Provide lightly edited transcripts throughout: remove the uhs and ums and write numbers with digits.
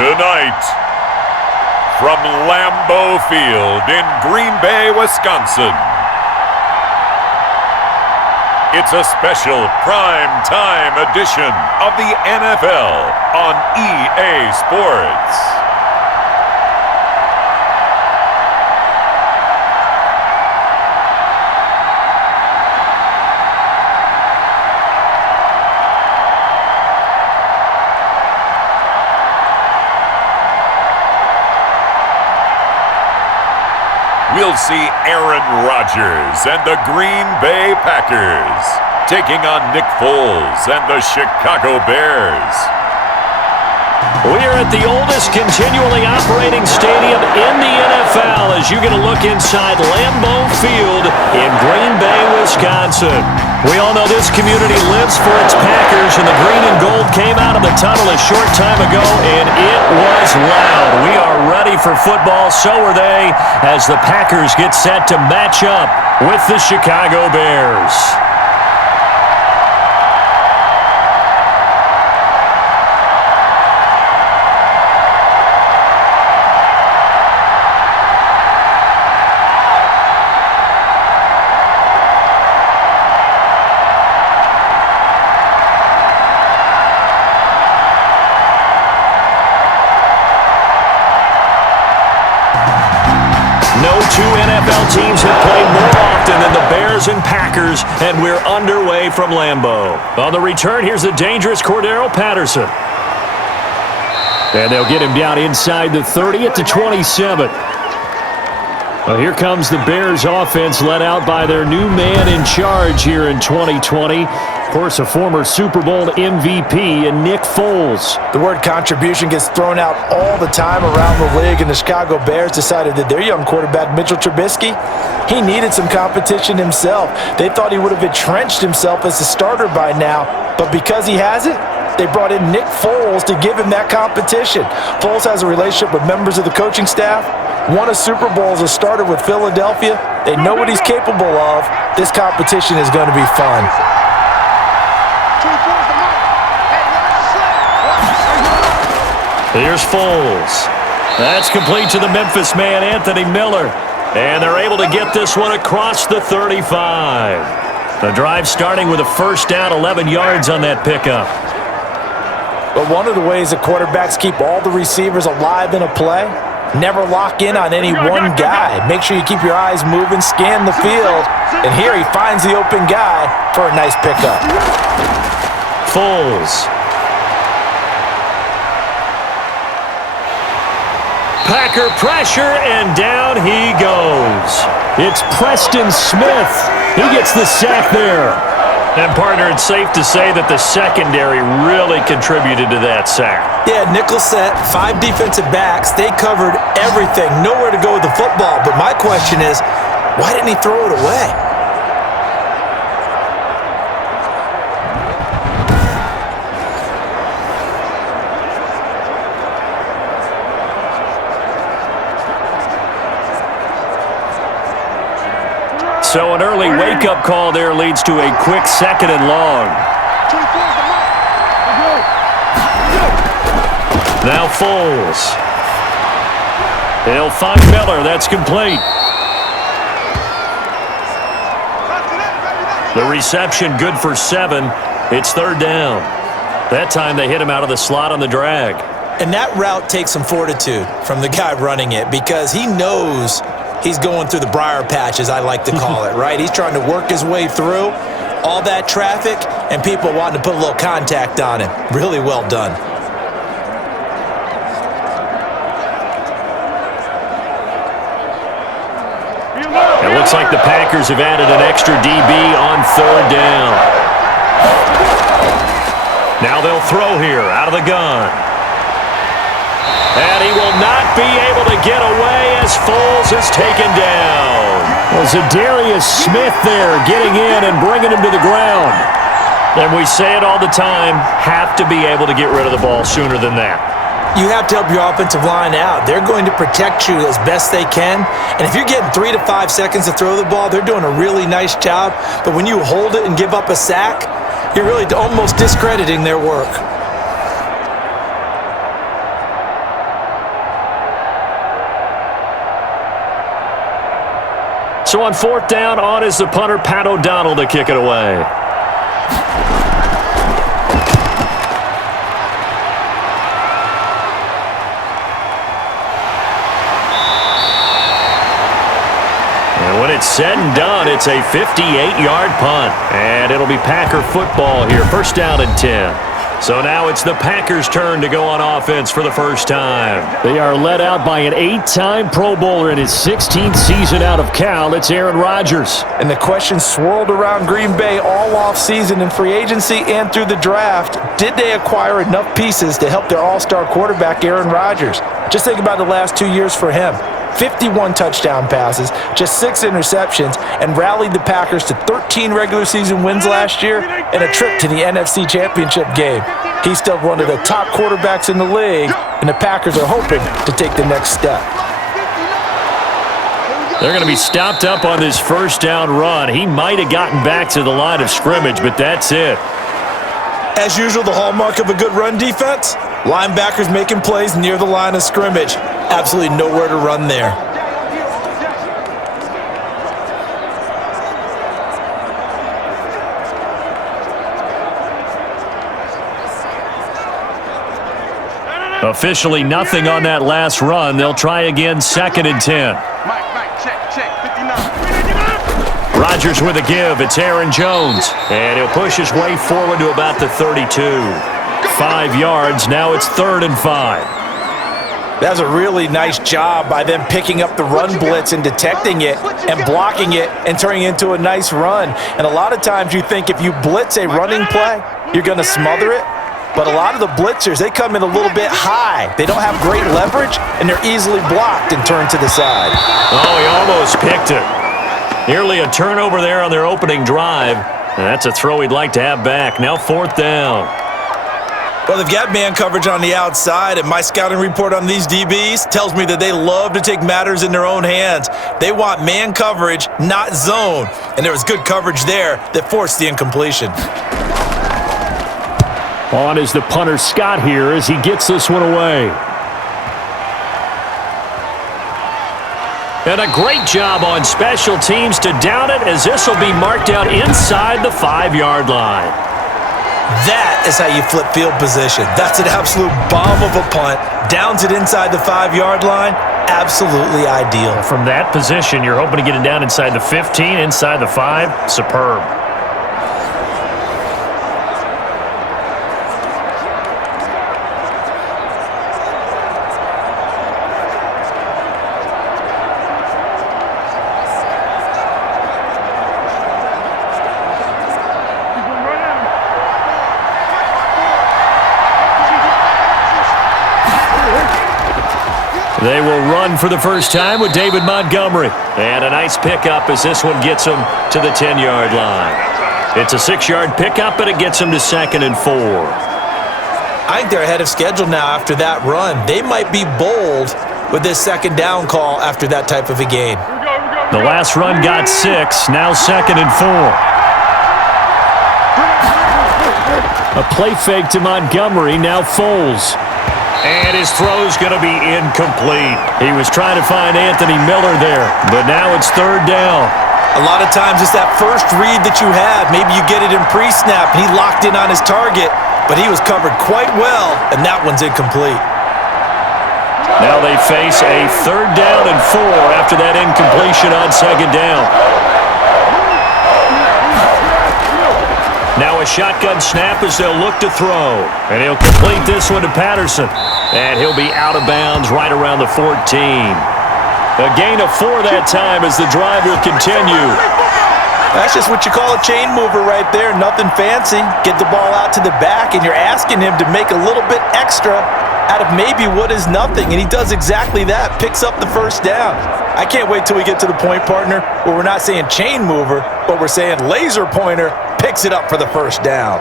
Tonight, from Lambeau Field in Green Bay, Wisconsin, it's a special prime time edition of the NFL on EA Sports. We'll see Aaron Rodgers and the Green Bay Packers taking on Nick Foles and the Chicago Bears. We're at the oldest continually operating stadium in the NFL as you get a look inside Lambeau Field in Green Bay, Wisconsin. We all know this community lives for its Packers, and the green and gold came out of the tunnel a short time ago, and it was loud. We are ready for football, so are they, as the Packers get set to match up with the Chicago Bears. Two NFL teams have played more often than the Bears and Packers, and we're underway from Lambeau. On the return, here's the dangerous Cordero Patterson. And they'll get him down inside the 30 at the 27. Well, here comes the Bears offense led out by their new man in charge here in 2020. Of course, a former Super Bowl MVP in Nick Foles. The word contribution gets thrown out all the time around the league, and the Chicago Bears decided that their young quarterback, Mitchell Trubisky, he needed some competition himself. They thought he would have entrenched himself as a starter by now, but because he hasn't, they brought in Nick Foles to give him that competition. Foles has a relationship with members of the coaching staff, won a Super Bowl as a starter with Philadelphia. They know what he's capable of. This competition is going to be fun. Here's Foles. That's complete to the Memphis man, Anthony Miller. And they're able to get this one across the 35. The drive starting with a first down, 11 yards on that pickup. But one of the ways that quarterbacks keep all the receivers alive in a play, never lock in on any one guy. Make sure you keep your eyes moving, scan the field. And here he finds the open guy for a nice pickup. Foles. Packer pressure, and down he goes. It's Preston Smith. He gets the sack there. And, partner, it's safe to say that the secondary really contributed to that sack. Yeah, nickel set, 5 defensive backs. They covered everything. Nowhere to go with the football. But my question is, why didn't he throw it away? So an early wake-up call there leads to a quick second and long. Now Foles. He'll find Miller. That's complete. The reception good for 7. It's third down. That time they hit him out of the slot on the drag. And that route takes some fortitude from the guy running it, because he knows he's going through the briar patch, as I like to call it, right? He's trying to work his way through all that traffic and people wanting to put a little contact on him. Really well done. It looks like the Packers have added an extra DB on third down. Now they'll throw here out of the gun. And he will not be able to get away as Foles is taken down. Well, Zadarius Smith there getting in and bringing him to the ground. And we say it all the time, have to be able to get rid of the ball sooner than that. You have to help your offensive line out. They're going to protect you as best they can. And if you're getting 3 to 5 seconds to throw the ball, they're doing a really nice job. But when you hold it and give up a sack, you're really almost discrediting their work. So on fourth down, on is the punter, Pat O'Donnell, to kick it away. And when it's said and done, it's a 58-yard punt. And it'll be Packer football here. First down and 10. So now it's the Packers' turn to go on offense for the first time. They are led out by an 8-time Pro Bowler in his 16th season out of Cal. It's Aaron Rodgers. And the question swirled around Green Bay all offseason in free agency and through the draft. Did they acquire enough pieces to help their all-star quarterback, Aaron Rodgers? Just think about the last 2 years for him. 51 touchdown passes, just 6 interceptions, and rallied the Packers to 13 regular season wins last year and a trip to the NFC Championship game. He's still one of the top quarterbacks in the league, and the Packers are hoping to take the next step. They're going to be stopped up on this first down run. He might have gotten back to the line of scrimmage, but that's it. As usual, the hallmark of a good run defense, linebackers making plays near the line of scrimmage. Absolutely nowhere to run there. Officially nothing on that last run. They'll try again, second and 10. Rodgers with a give. It's Aaron Jones. And he'll push his way forward to about the 32. 5 yards. Now it's 3rd and 5. That's a really nice job by them picking up the run blitz and detecting it and blocking it and turning it into a nice run. And a lot of times you think if you blitz a running play, you're going to smother it. But a lot of the blitzers, they come in a little bit high. They don't have great leverage, and they're easily blocked and turned to the side. Oh, he almost picked it. Nearly a turnover there on their opening drive. And that's a throw he'd like to have back. Now 4th down. Well, they've got man coverage on the outside, and my scouting report on these DBs tells me that they love to take matters in their own hands. They want man coverage, not zone. And there was good coverage there that forced the incompletion. On is the punter, Scott, here as he gets this one away. And a great job on special teams to down it, as this will be marked out inside the 5-yard line. That is how you flip field position. That's an absolute bomb of a punt. Downs it inside the 5-yard line. Absolutely ideal. From that position, you're hoping to get it down inside the 15, inside the 5. Superb. They will run for the first time with David Montgomery. And a nice pickup as this one gets them to the 10-yard line. It's a 6-yard pickup, but it gets them to 2nd and 4. I think they're ahead of schedule now after that run. They might be bold with this 2nd down call after that type of a gain. The last run got 6, now 2nd and 4. A play fake to Montgomery, now Foles. And his throw's going to be incomplete. He was trying to find Anthony Miller there, but now it's 3rd down. A lot of times it's that first read that you have. Maybe you get it in pre-snap, and he locked in on his target, but he was covered quite well, and that one's incomplete. Now they face a 3rd down and 4 after that incompletion on 2nd down. Now a shotgun snap as they'll look to throw. And he'll complete this one to Patterson. And he'll be out of bounds right around the 14. A gain of 4 that time as the drive will continue. That's just what you call a chain mover right there. Nothing fancy. Get the ball out to the back, and you're asking him to make a little bit extra out of maybe what is nothing. And he does exactly that. Picks up the first down. I can't wait till we get to the point, partner, where we're not saying chain mover, but we're saying laser pointer. Picks it up for the first down.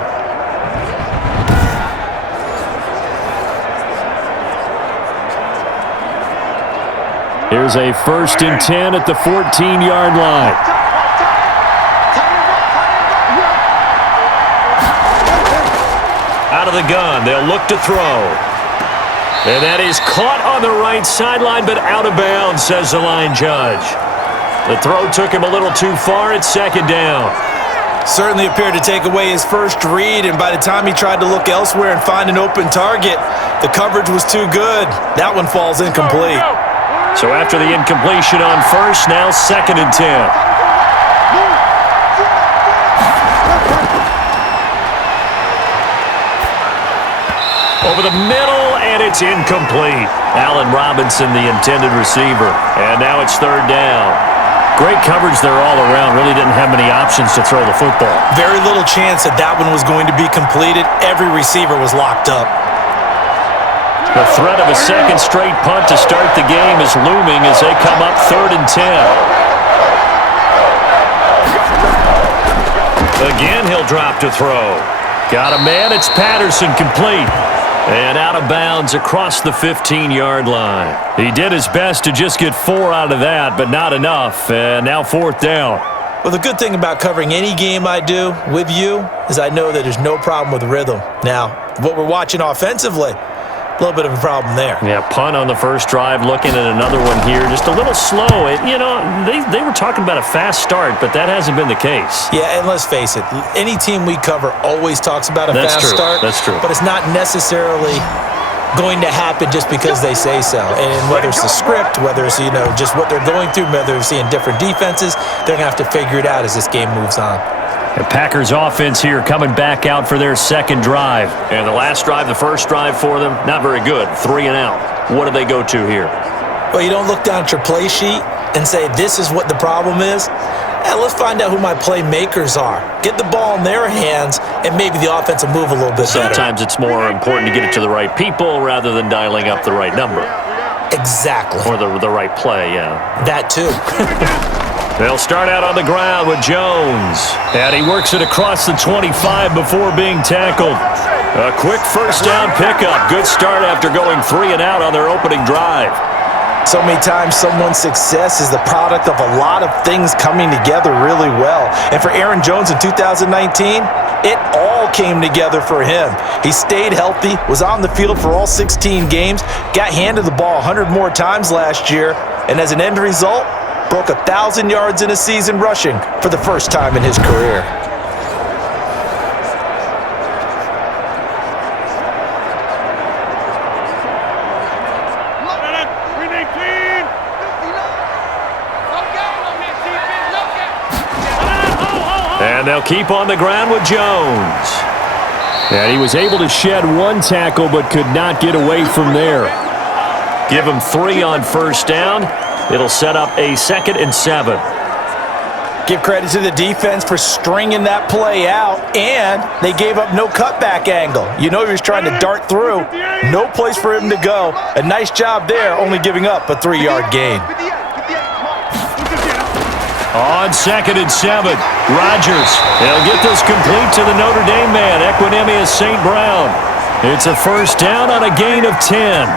Here's a 1st and 10 at the 14-yard line. Out of the gun, they'll look to throw. And that is caught on the right sideline, but out of bounds, says the line judge. The throw took him a little too far. It's second down. Certainly appeared to take away his first read, and by the time he tried to look elsewhere and find an open target, the coverage was too good. That one falls incomplete. So after the incompletion on first, now second and 10. Over the middle, and it's incomplete. Allen Robinson, the intended receiver. And now it's third down. Great coverage there all around. Really didn't have many options to throw the football. Very little chance that that one was going to be completed. Every receiver was locked up. The threat of a second straight punt to start the game is looming as they come up third and 10. Again, he'll drop to throw. Got a man. It's Patterson, complete. And out of bounds across the 15-yard line. He did his best to just get 4 out of that, but not enough. And now fourth down. Well, the good thing about covering any game I do with you is I know that there's no problem with rhythm. Now, what we're watching offensively, a little bit of a problem there. Yeah, punt on the first drive, looking at another one here. Just a little slow. They were talking about a fast start, but that hasn't been the case. Yeah, and let's face it, any team we cover always talks about a fast start. That's true. But it's not necessarily going to happen just because they say so. And whether it's the script, whether it's, just what they're going through, whether they're seeing different defenses, they're going to have to figure it out as this game moves on. The Packers offense here coming back out for their second drive. And the last drive, the first drive for them, not very good. 3 and out. What do they go to here? Well, you don't look down at your play sheet and say, this is what the problem is. And let's find out who my playmakers are. Get the ball in their hands, and maybe the offense will move a little bit better. Sometimes it's more important to get it to the right people rather than dialing up the right number. Exactly. Or the right play, yeah. That too. They'll start out on the ground with Jones. And he works it across the 25 before being tackled. A quick first down pickup. Good start after going 3 and out on their opening drive. So many times someone's success is the product of a lot of things coming together really well. And for Aaron Jones in 2019, it all came together for him. He stayed healthy, was on the field for all 16 games, got handed the ball 100 more times last year, and as an end result, broke 1,000 yards in a season rushing for the first time in his career. And they'll keep on the ground with Jones. And he was able to shed 1 tackle but could not get away from there. Give him 3 on first down. It'll set up a 2nd and 7. Give credit to the defense for stringing that play out, and they gave up no cutback angle. He was trying to dart through. No place for him to go. A nice job there, only giving up a 3-yard gain. On 2nd and 7, Rodgers. He'll get this complete to the Notre Dame man, Equanimeous St. Brown. It's a first down on a gain of 10.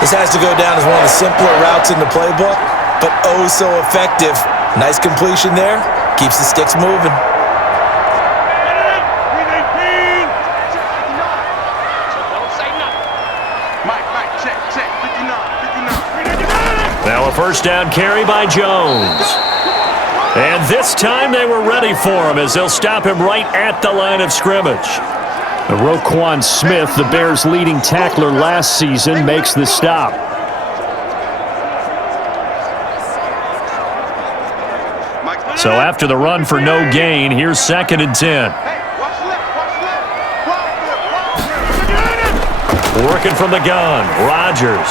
This has to go down as one of the simpler routes in the playbook, but oh so effective. Nice completion there. Keeps the sticks moving. Now a first down carry by Jones. And this time they were ready for him as they'll stop him right at the line of scrimmage. Roquan Smith, the Bears' leading tackler last season, makes the stop. So after the run for no gain, here's 2nd and 10. Working from the gun, Rodgers.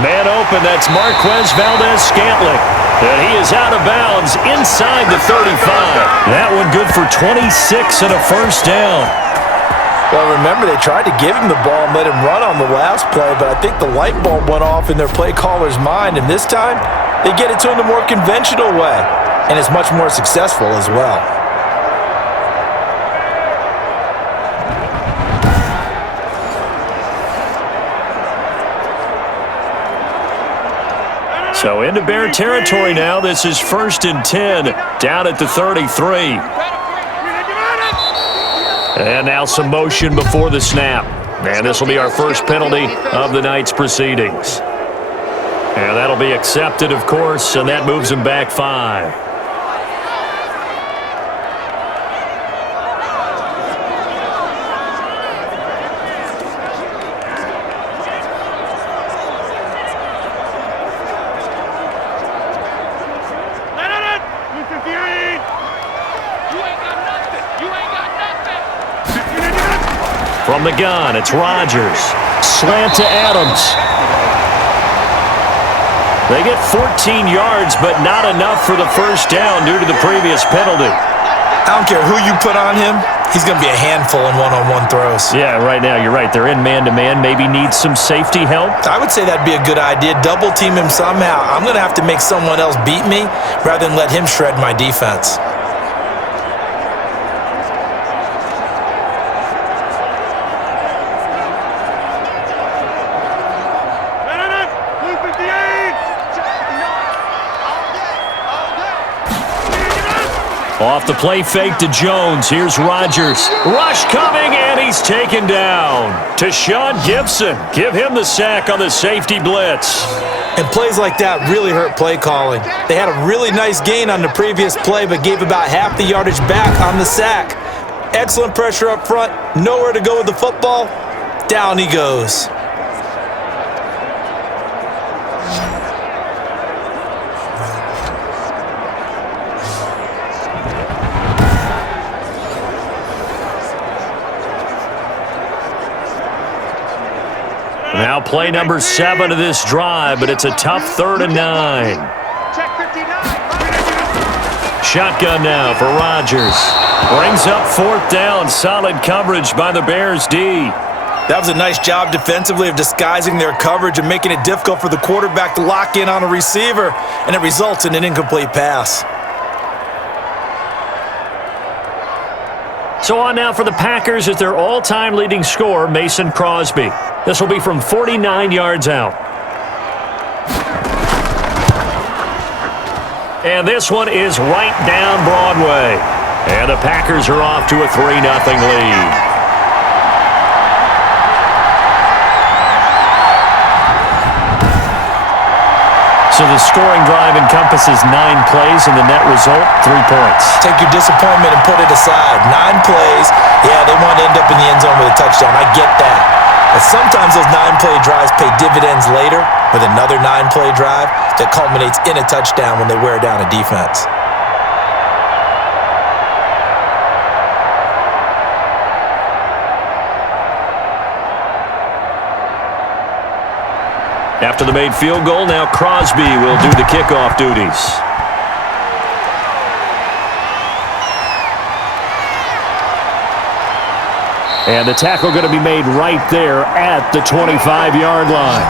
Man open, that's Marquez Valdez-Scantling. And he is out of bounds inside the 35. That one good for 26 and a first down. Well, remember, they tried to give him the ball and let him run on the last play, but I think the light bulb went off in their play caller's mind, and this time they get it to him the more conventional way, and it's much more successful as well. So into Bear territory now. This is 1st and 10 down at the 33. And now some motion before the snap. And this will be our first penalty of the night's proceedings. And that'll be accepted, of course, and that moves him back 5. From the gun, it's Rodgers. Slant to Adams. They get 14 yards, but not enough for the first down due to the previous penalty. I don't care who you put on him. He's going to be a handful in one-on-one throws. Yeah, right now, you're right. They're in man-to-man. Maybe need some safety help. I would say that'd be a good idea. Double team him somehow. I'm going to have to make someone else beat me rather than let him shred my defense. Off the play fake to Jones. Here's Rodgers. Rush coming, and he's taken down. To Sean Gibson. Give him the sack on the safety blitz. And plays like that really hurt play calling. They had a really nice gain on the previous play, but gave about half the yardage back on the sack. Excellent pressure up front. Nowhere to go with the football. Down he goes. Now play number 7 of this drive, but it's a tough 3rd and 9. Shotgun now for Rodgers. Brings up 4th down. Solid coverage by the Bears D. That was a nice job defensively of disguising their coverage and making it difficult for the quarterback to lock in on a receiver, and it results in an incomplete pass. So on now for the Packers is their all-time leading scorer, Mason Crosby. This will be from 49 yards out. And this one is right down Broadway. And the Packers are off to a 3-0 lead. So the scoring drive encompasses 9 plays, and the net result, 3 points. Take your disappointment and put it aside. 9 plays. Yeah, they want to end up in the end zone with a touchdown. I get that. But sometimes those 9-play drives pay dividends later with another 9-play drive that culminates in a touchdown when they wear down a defense. After the made field goal, now Crosby will do the kickoff duties. And the tackle going to be made right there at the 25-yard line.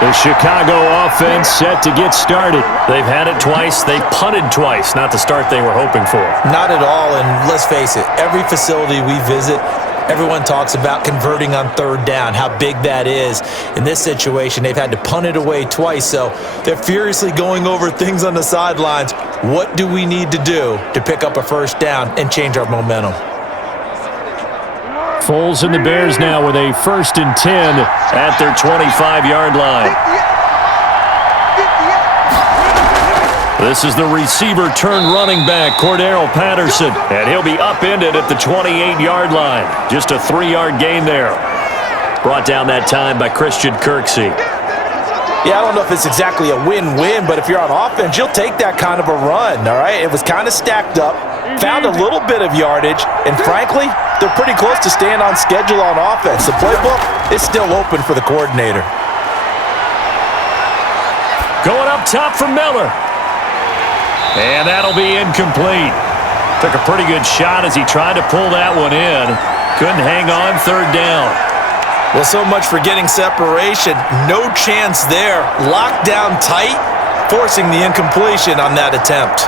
The Chicago offense set to get started. They've had it twice. They've punted twice. Not the start they were hoping for. Not at all, and let's face it, every facility we visit, everyone talks about converting on 3rd down, how big that is. In this situation, they've had to punt it away twice, so they're furiously going over things on the sidelines. What do we need to do to pick up a 1st down and change our momentum? Foles and the Bears now with a 1st and 10 at their 25-yard line. This is the receiver turned running back, Cordero Patterson, and he'll be upended at the 28-yard line. Just a 3-yard gain there. Brought down that time by Christian Kirksey. Yeah, I don't know if it's exactly a win-win, but if you're on offense, you'll take that kind of a run, all right? It was kind of stacked up, found a little bit of yardage, and frankly, they're pretty close to staying on schedule on offense. The playbook is still open for the coordinator. Going up top for Miller. And that'll be incomplete. Took a pretty good shot as he tried to pull that one in. Couldn't hang on 3rd down. Well, so much for getting separation. No chance there. Locked down tight, forcing the incompletion on that attempt.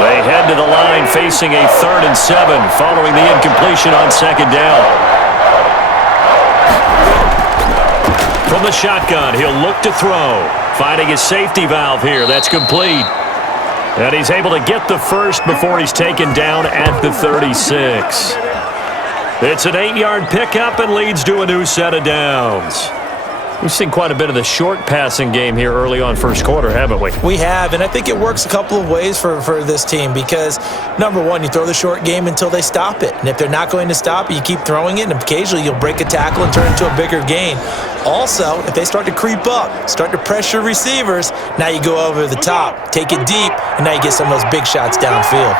They head to the line facing a 3rd and 7 following the incompletion on 2nd down. From the shotgun, he'll look to throw. finding his safety valve here. That's complete. And he's able to get the first before he's taken down at the 36. It's an 8-yard pickup and leads to a new set of downs. We've seen quite a bit of the short passing game here early on first quarter, haven't we? We have, and I think it works a couple of ways for this team because, number one, you throw the short game until they stop it. And if they're not going to stop it, you keep throwing it, and occasionally you'll break a tackle and turn it into a bigger gain. Also, if they start to creep up, start to pressure receivers, now you go over the top, take it deep, and now you get some of those big shots downfield.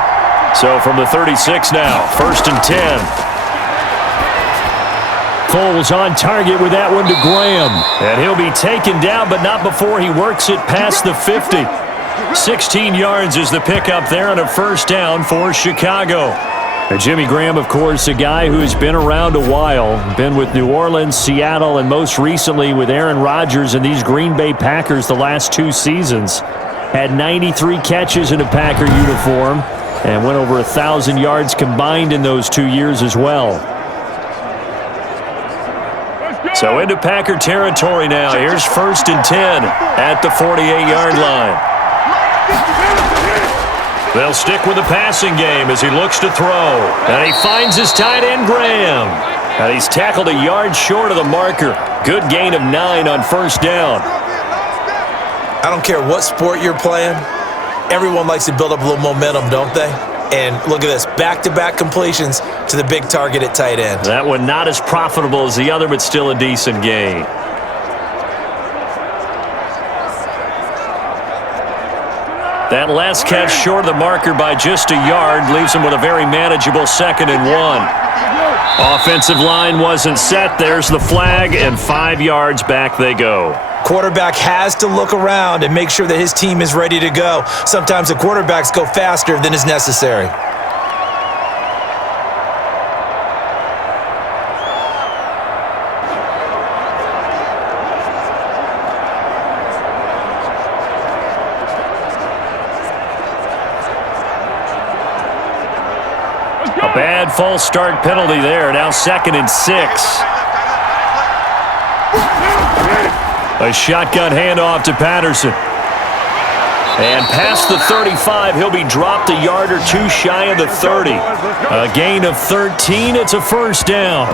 So from the 36 now, 1st and 10. Foles on target with that one to Graham. And he'll be taken down, but not before he works it past the 50. 16 yards is the pickup there on a first down for Chicago. And Jimmy Graham, of course, a guy who's been around a while. Been with New Orleans, Seattle, and most recently with Aaron Rodgers and these Green Bay Packers the last 2 seasons. Had 93 catches in a Packer uniform and went over 1,000 yards combined in those 2 years as well. So into Packer territory now. Here's 1st and 10 at the 48-yard line. They'll stick with the passing game as he looks to throw. And he finds his tight end, Graham. And he's tackled a yard short of the marker. Good gain of 9 on first down. I don't care what sport you're playing. Everyone likes to build up a little momentum, don't they? And look at this, back-to-back completions to the big target at tight end. That one not as profitable as the other, but still a decent gain. That last catch short of the marker by just a yard leaves him with a very manageable 2nd and 1. Offensive line wasn't set. There's the flag, and 5 yards back they go. Quarterback has to look around and make sure that his team is ready to go. Sometimes the quarterbacks go faster than is necessary. A bad false start penalty there. Now 2nd and 6. A shotgun handoff to Patterson. And past the 35, he'll be dropped a yard or 2 shy of the 30. A gain of 13, it's a first down.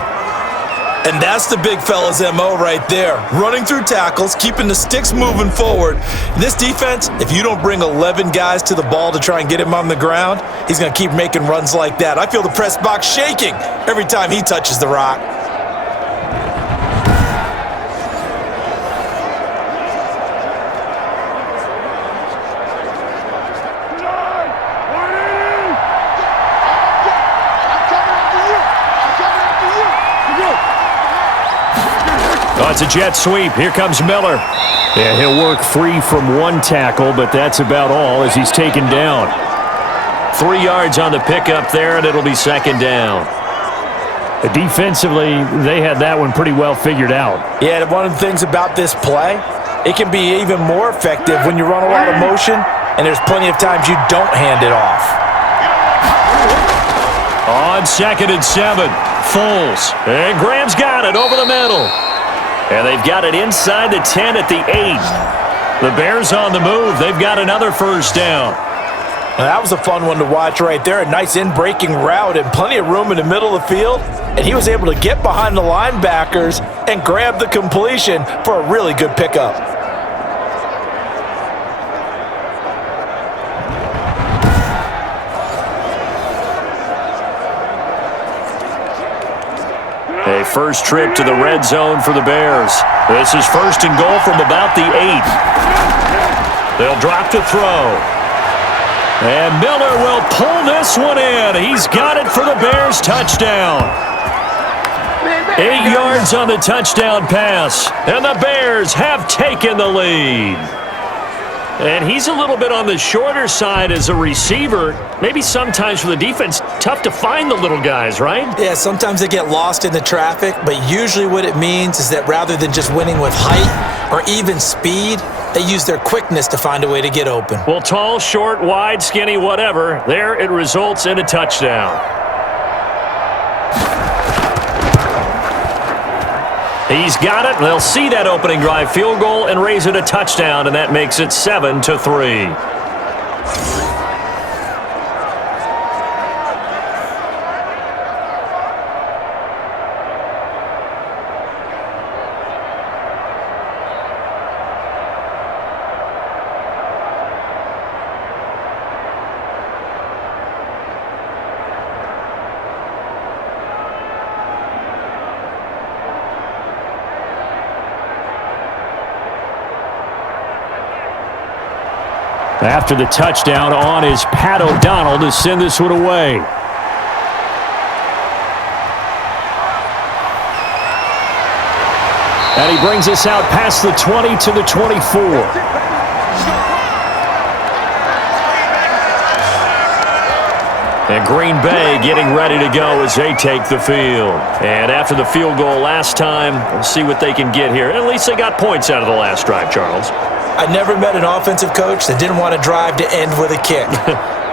And that's the big fella's MO right there. Running through tackles, keeping the sticks moving forward. In this defense, if you don't bring 11 guys to the ball to try and get him on the ground, he's going to keep making runs like that. I feel the press box shaking every time he touches the rock. Oh, it's a jet sweep. Here comes Miller. Yeah, he'll work free from 1 tackle, but that's about all as he's taken down. 3 yards on the pickup there, and it'll be 2nd down. Defensively, they had that one pretty well figured out. Yeah, one of the things about this play, it can be even more effective when you run a lot of motion, and there's plenty of times you don't hand it off. On 2nd and 7, Foles. And Graham's got it over the middle. And they've got it inside the 10 at the 8. The Bears on the move. They've got another first down. Now, that was a fun one to watch right there. A nice in-breaking route and plenty of room in the middle of the field. And he was able to get behind the linebackers and grab the completion for a really good pickup. A first trip to the red zone for the Bears. This is 1st and goal from about the 8. They'll drop to throw. And Miller will pull this one in. He's got it for the Bears touchdown. 8 yards on the touchdown pass. And the Bears have taken the lead. And he's a little bit on the shorter side as a receiver. Maybe sometimes for the defense, tough to find the little guys, right? Yeah, sometimes they get lost in the traffic, but usually what it means is that rather than just winning with height or even speed, they use their quickness to find a way to get open. Well, tall, short, wide, skinny, whatever, there it results in a touchdown. He's got it. They'll see that opening drive field goal and raise it a touchdown, and that makes it 7-3. After the touchdown on is Pat O'Donnell to send this one away. And he brings us out past the 20 to the 24. And Green Bay getting ready to go as they take the field. And after the field goal last time, we'll see what they can get here. At least they got points out of the last drive, Charles. I never met an offensive coach that didn't want to drive to end with a kick.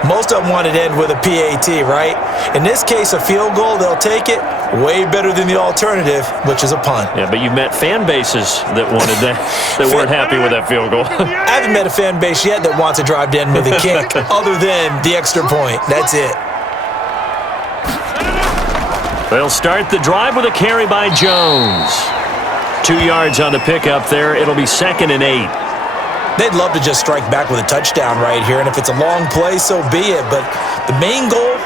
Most of them wanted to end with a PAT, right? In this case, a field goal, they'll take it. Way better than the alternative, which is a punt. Yeah, but you've met fan bases that wanted that, that weren't happy with that field goal. I haven't met a fan base yet that wants to drive to end with a kick, other than the extra point. That's it. They'll start the drive with a carry by Jones. 2 yards on the pickup there. It'll be 2nd and 8. They'd love to just strike back with a touchdown right here, and if it's a long play, so be it. But the main goal,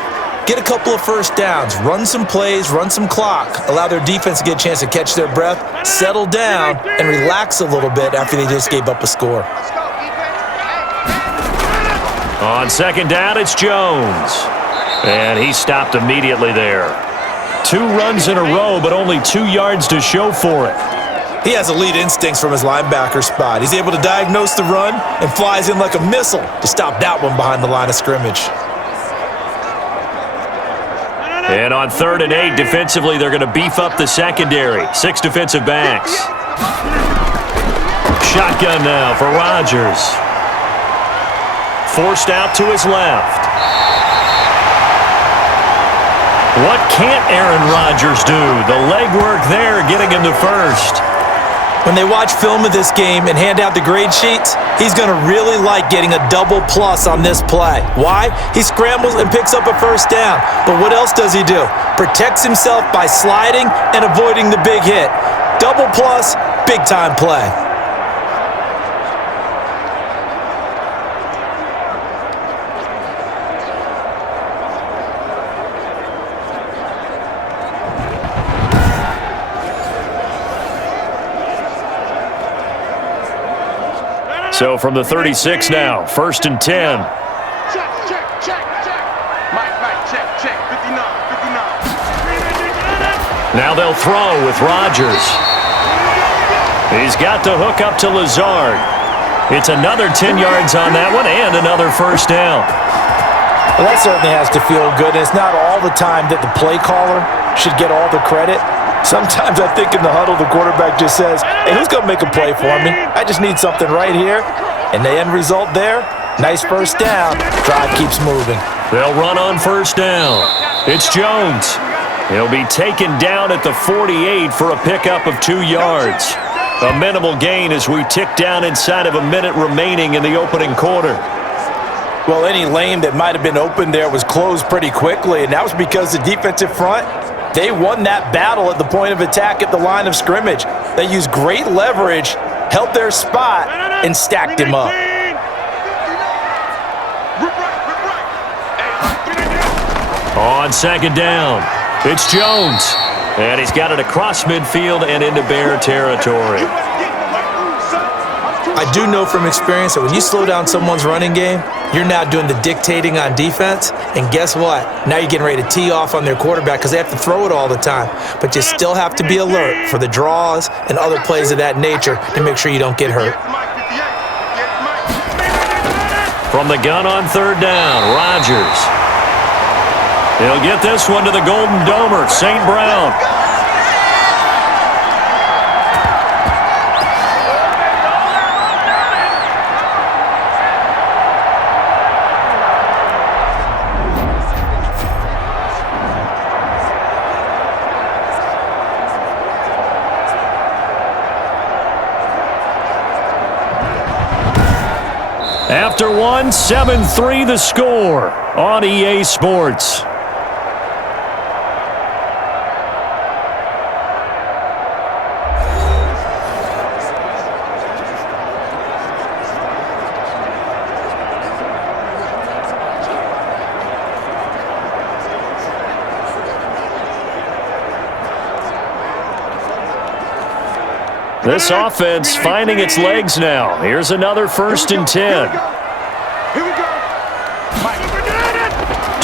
get a couple of first downs, run some plays, run some clock, allow their defense to get a chance to catch their breath, settle down, and relax a little bit after they just gave up a score. On 2nd down, it's Jones. And he stopped immediately there. 2 runs in a row, but only 2 yards to show for it. He has elite instincts from his linebacker spot. He's able to diagnose the run and flies in like a missile to stop that one behind the line of scrimmage. And on 3rd and 8, defensively, they're going to beef up the secondary. 6 defensive backs. Shotgun now for Rodgers. Forced out to his left. What can't Aaron Rodgers do? The legwork there getting him to first. When they watch film of this game and hand out the grade sheets, he's going to really like getting a double plus on this play. Why? He scrambles and picks up a first down. But what else does he do? Protects himself by sliding and avoiding the big hit. Double plus, big time play. So from the 36 now, 1st and 10. Check. Mike, check. 59. Now they'll throw with Rodgers. He's got the hook up to Lazard. It's another 10 yards on that one and another first down. Well, that certainly has to feel good. It's not all the time that the play caller should get all the credit. Sometimes I think in the huddle, the quarterback just says, hey, who's going to make a play for me? I just need something right here. And the end result there, nice first down. Drive keeps moving. They'll run on first down. It's Jones. He'll be taken down at the 48 for a pickup of 2 yards. A minimal gain as we tick down inside of a minute remaining in the opening quarter. Well, any lane that might have been open there was closed pretty quickly, and that was because the defensive front, they won that battle at the point of attack at the line of scrimmage. They used great leverage, held their spot, and stacked him up. On 2nd down, it's Jones. And he's got it across midfield and into Bear territory. I do know from experience that when you slow down someone's running game, you're now doing the dictating on defense, and guess what? Now you're getting ready to tee off on their quarterback because they have to throw it all the time. But you still have to be alert for the draws and other plays of that nature to make sure you don't get hurt. From the gun on 3rd down, Rodgers. He'll get this one to the Golden Domer, St. Brown. After one, 7-3 the score on EA Sports. This offense finding its legs now. Here's another 1st and 10. Here we go.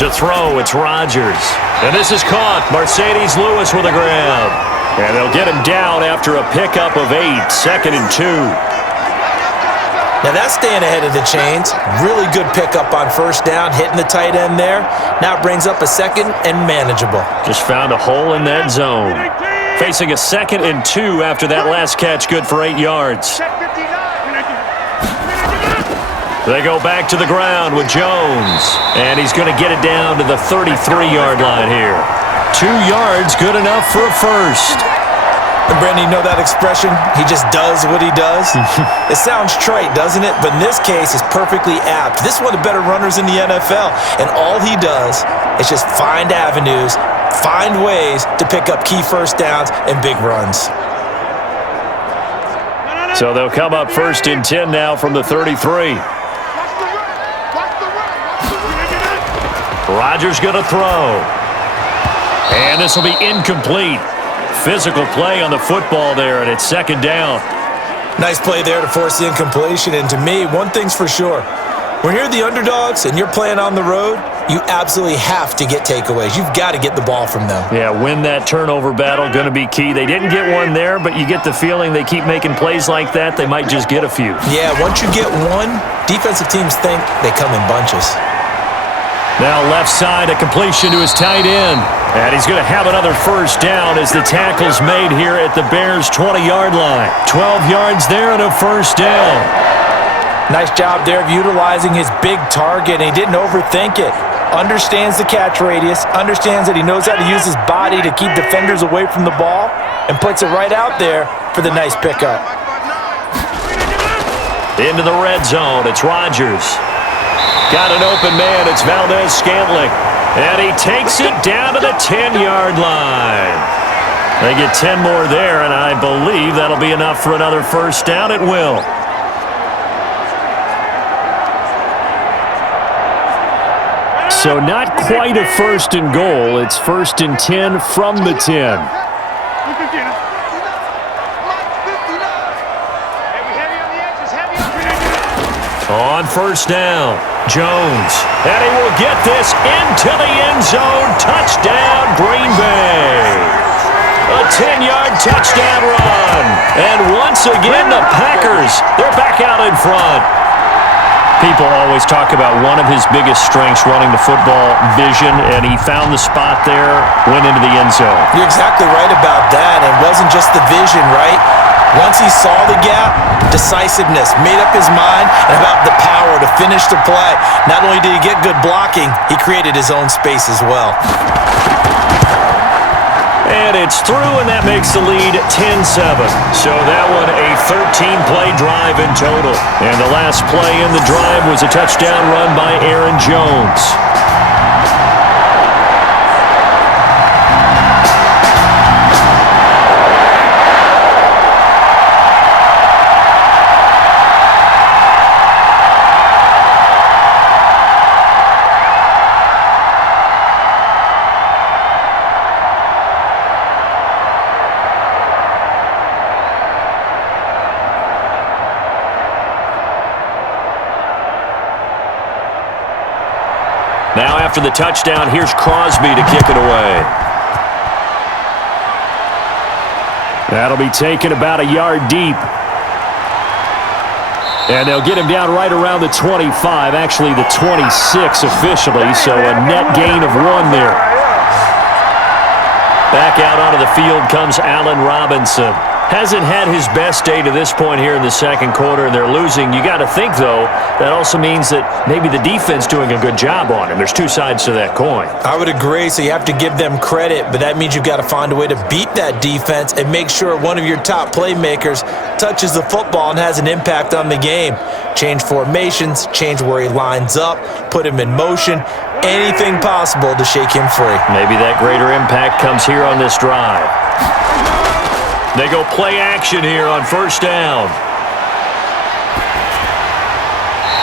To throw, it's Rodgers. And this is caught. Mercedes Lewis with a grab. And they'll get him down after a pickup of 8. 2nd and 2. Now that's staying ahead of the chains. Really good pickup on 1st down, hitting the tight end there. Now it brings up a 2nd and manageable. Just found a hole in that zone. Facing a 2nd and 2 after that last catch, good for 8 yards. They go back to the ground with Jones. And he's going to get it down to the 33-yard line here. 2 yards, good enough for a first. And Brandon, you know that expression? He just does what he does? It sounds trite, doesn't it? But in this case, it's perfectly apt. This is one of the better runners in the NFL. And all he does is just find avenues, find ways to pick up key 1st downs and big runs. So they'll come up 1st and 10 now from the 33. Rodgers going to throw. And this will be incomplete. Physical play on the football there, and it's 2nd down. Nice play there to force the incompletion. And to me, one thing's for sure. When you're the underdogs and you're playing on the road, you absolutely have to get takeaways. You've got to get the ball from them. Yeah, win that turnover battle, going to be key. They didn't get one there, but you get the feeling they keep making plays like that, they might just get a few. Yeah, once you get one, defensive teams think they come in bunches. Now left side, a completion to his tight end. And he's going to have another 1st down as the tackle's made here at the Bears' 20-yard line. 12 yards there and a 1st down. Nice job there of utilizing his big target, and he didn't overthink it. Understands the catch radius, understands that he knows how to use his body to keep defenders away from the ball, and puts it right out there for the nice pickup. Into the red zone, it's Rodgers. Got an open man, it's Valdez-Scantling. And he takes it down to the 10-yard line. They get 10 more there, and I believe that'll be enough for another 1st down. It will. So not quite a 1st and goal. It's 1st and 10 from the 10. On 1st down, Jones. And he will get this into the end zone. Touchdown, Green Bay. A 10-yard touchdown run. And once again, the Packers, they're back out in front. People always talk about one of his biggest strengths running the football, vision, and he found the spot there, went into the end zone. You're exactly right about that. It wasn't just the vision, right? Once he saw the gap, decisiveness, made up his mind, and about the power to finish the play. Not only did he get good blocking, he created his own space as well. And it's through, and that makes the lead 10-7. So that one a 13-play drive in total. And the last play in the drive was a touchdown run by Aaron Jones. Now after the touchdown, here's Crosby to kick it away. That'll be taken about a yard deep. And they'll get him down right around the 25, actually the 26 officially, so a net gain of 1 there. Back out onto the field comes Allen Robinson. Hasn't had his best day to this point here in the second quarter, and they're losing. You got to think, though, that also means that maybe the defense doing a good job on him. There's two sides to that coin. I would agree, so you have to give them credit, but that means you've got to find a way to beat that defense and make sure one of your top playmakers touches the football and has an impact on the game. Change formations, change where he lines up, put him in motion, anything possible to shake him free. Maybe that greater impact comes here on this drive. They go play action here on first down.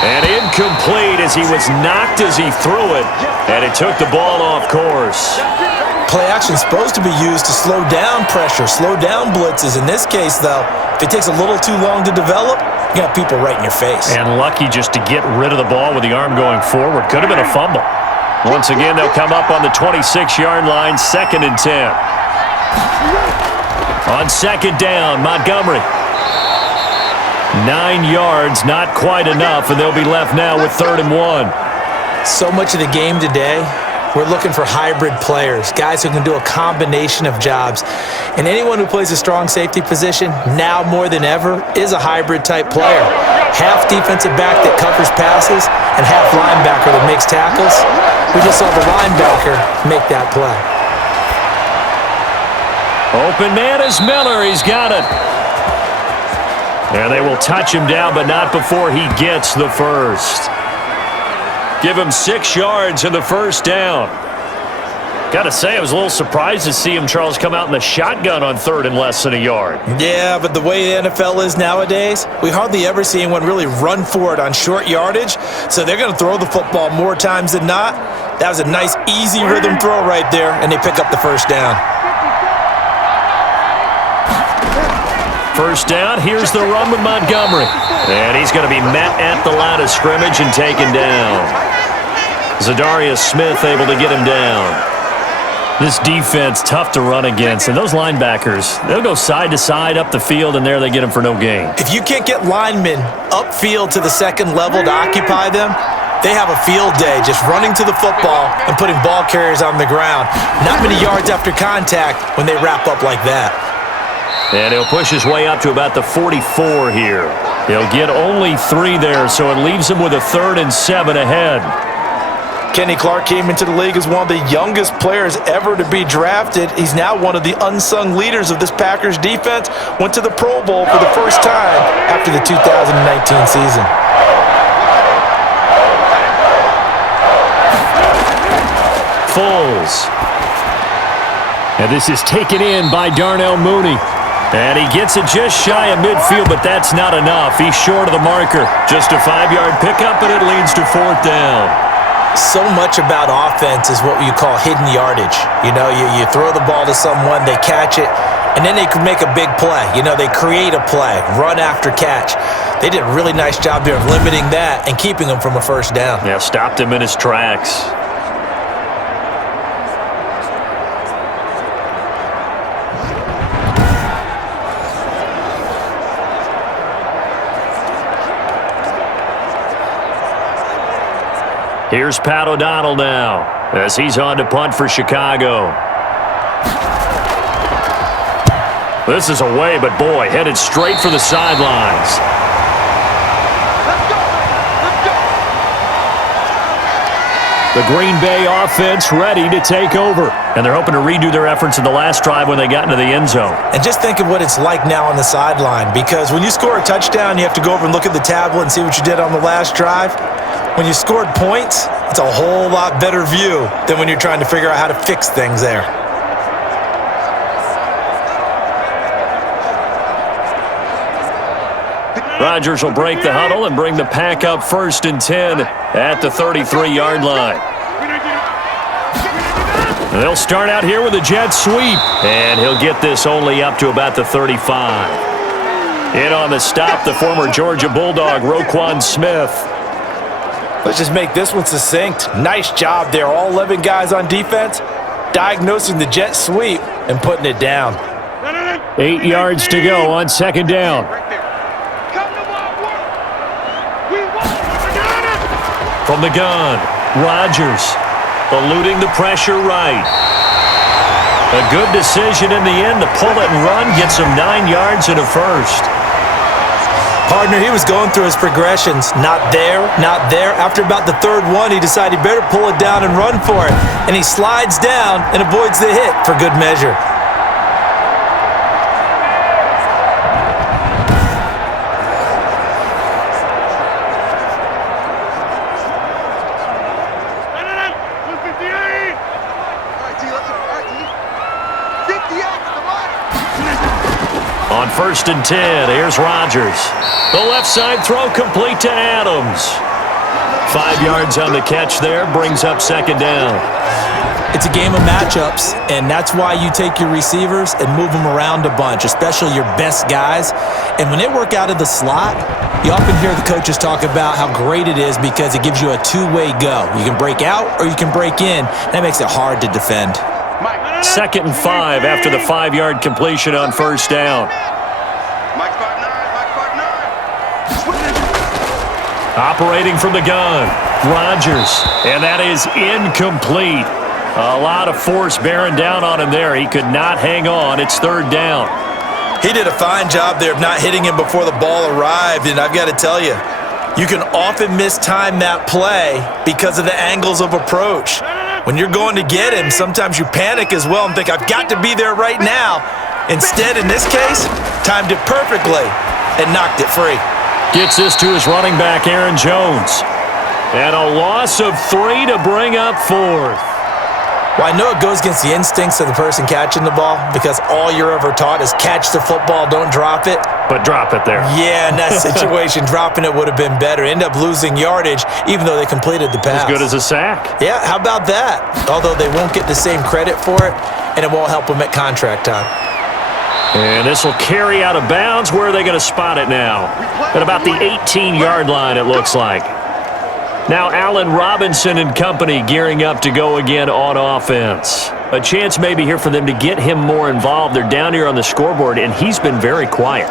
And incomplete as he was knocked as he threw it, and it took the ball off course. Play action is supposed to be used to slow down pressure, slow down blitzes. In this case, though, if it takes a little too long to develop, you got people right in your face. And lucky just to get rid of the ball with the arm going forward. Could have been a fumble. Once again, they'll come up on the 26-yard line, 2nd and 10. On second down, Montgomery. 9 yards, not quite enough, and they'll be left now with 3rd and 1. So much of the game today, we're looking for hybrid players, guys who can do a combination of jobs. And anyone who plays a strong safety position, now more than ever, is a hybrid-type player. Half defensive back that covers passes and half linebacker that makes tackles. We just saw the linebacker make that play. Open man is Miller. He's got it. And they will touch him down, but not before he gets the first. Give him 6 yards in the first down. Got to say, I was a little surprised to see him, Charles, come out in the shotgun on 3rd and less than a yard. Yeah, but the way the NFL is nowadays, we hardly ever see anyone really run for it on short yardage, so they're going to throw the football more times than not. That was a nice, easy rhythm throw right there, and they pick up the first down. First down, here's the run with Montgomery. And he's going to be met at the line of scrimmage and taken down. Zadarius Smith able to get him down. This defense, tough to run against. And those linebackers, they'll go side to side up the field, and there they get him for no gain. If you can't get linemen upfield to the second level to occupy them, they have a field day just running to the football and putting ball carriers on the ground. Not many yards after contact when they wrap up like that. And he'll push his way up to about the 44 here. He'll get only 3 there, so it leaves him with a 3rd and 7 ahead. Kenny Clark came into the league as one of the youngest players ever to be drafted. He's now one of the unsung leaders of this Packers defense. Went to the Pro Bowl for the first time after the 2019 season. Foles. And this is taken in by Darnell Mooney. And he gets it just shy of midfield, but that's not enough. He's short of the marker. Just a 5-yard pickup, and it leads to 4th down. So much about offense is what you call hidden yardage. You know, you throw the ball to someone, they catch it, and then they can make a big play. You know, they create a play, run after catch. They did a really nice job there of limiting that and keeping him from a first down. Yeah, stopped him in his tracks. Here's Pat O'Donnell now as he's on to punt for Chicago. This is away, but boy, headed straight for the sidelines. The Green Bay offense ready to take over. And they're hoping to redo their efforts in the last drive when they got into the end zone. And just think of what it's like now on the sideline, because when you score a touchdown, you have to go over and look at the tablet and see what you did on the last drive. When you scored points, it's a whole lot better view than when you're trying to figure out how to fix things there. Rodgers will break the huddle and bring the pack up 1st and 10 at the 33-yard line. They'll start out here with a jet sweep, and he'll get this only up to about the 35. In on the stop, the former Georgia Bulldog, Roquan Smith. Let's just make this one succinct. Nice job there. All 11 guys on defense diagnosing the jet sweep and putting it down. 8 yards to go on 2nd down. From the gun, Rodgers eluding the pressure right. A good decision in the end to pull it and run, gets him 9 yards and a first. Partner, he was going through his progressions. Not there, not there. After about the third one, he decided he better pull it down and run for it. And he slides down and avoids the hit for good measure. On 1st and 10, here's Rodgers. The left side throw complete to Adams. 5 yards on the catch there, brings up 2nd down. It's a game of matchups, and that's why you take your receivers and move them around a bunch, especially your best guys. And when they work out of the slot, you often hear the coaches talk about how great it is because it gives you a two-way go. You can break out or you can break in. That makes it hard to defend. 2nd and 5 after the 5-yard completion on 1st down. Operating from the gun, Rodgers, and that is incomplete. A lot of force bearing down on him there. He could not hang on. It's 3rd down. He did a fine job there of not hitting him before the ball arrived, and I've got to tell you, you can often mistime that play because of the angles of approach. When you're going to get him, sometimes you panic as well and think, I've got to be there right now. Instead, in this case, timed it perfectly and knocked it free. Gets this to his running back, Aaron Jones. And a loss of 3 to bring up 4th. Well, I know it goes against the instincts of the person catching the ball because all you're ever taught is catch the football, don't drop it. But drop it there. Yeah, in that situation, dropping it would have been better. End up losing yardage, even though they completed the pass. As good as a sack. Yeah, how about that? Although they won't get the same credit for it, and it won't help them at contract time. And this will carry out of bounds. Where are they going to spot it now? At about the 18-yard line, it looks like. Now Allen Robinson and company gearing up to go again on offense. A chance maybe here for them to get him more involved. They're down here on the scoreboard, and he's been very quiet.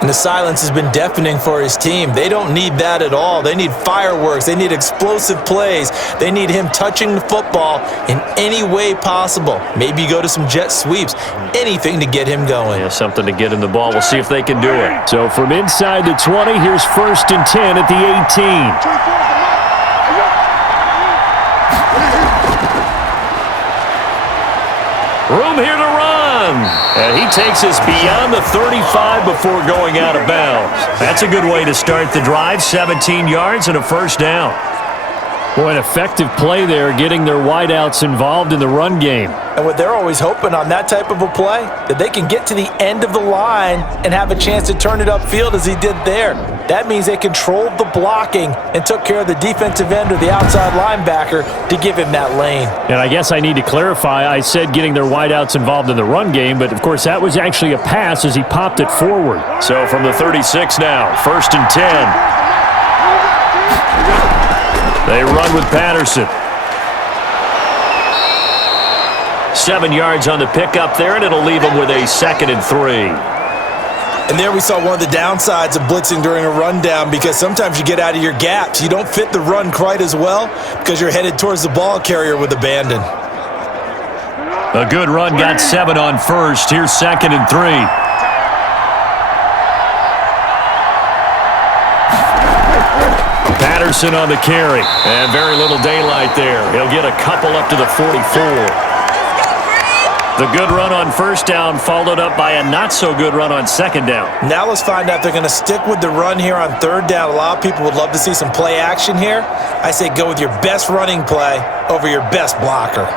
And the silence has been deafening for his team. They don't need that at all. They need fireworks. They need explosive plays. They need him touching the football in any way possible. Maybe go to some jet sweeps. Anything to get him going. Yeah, something to get him the ball. We'll see if they can do it. So from inside the 20, here's 1st and 10 at the 18. Room here to run. And he takes us beyond the 35 before going out of bounds. That's a good way to start the drive. 17 yards and a 1st down. Boy, an effective play there, getting their wideouts involved in the run game. And what they're always hoping on that type of a play, that they can get to the end of the line and have a chance to turn it upfield as he did there. That means they controlled the blocking and took care of the defensive end or the outside linebacker to give him that lane. And I guess I need to clarify, I said getting their wideouts involved in the run game, but of course that was actually a pass as he popped it forward. So from the 36 now, 1st and 10. They run with Patterson. 7 yards on the pickup there, and it'll leave them with a 2nd and 3. And there we saw one of the downsides of blitzing during a rundown because sometimes you get out of your gaps. You don't fit the run quite as well because you're headed towards the ball carrier with abandon. A good run, got 7 on 1st. Here's 2nd and 3. Patterson on the carry, and very little daylight there. He'll get a couple up to the 44. The good run on 1st down followed up by a not-so-good run on 2nd down. Now let's find out if they're going to stick with the run here on 3rd down. A lot of people would love to see some play action here. I say go with your best running play over your best blocker.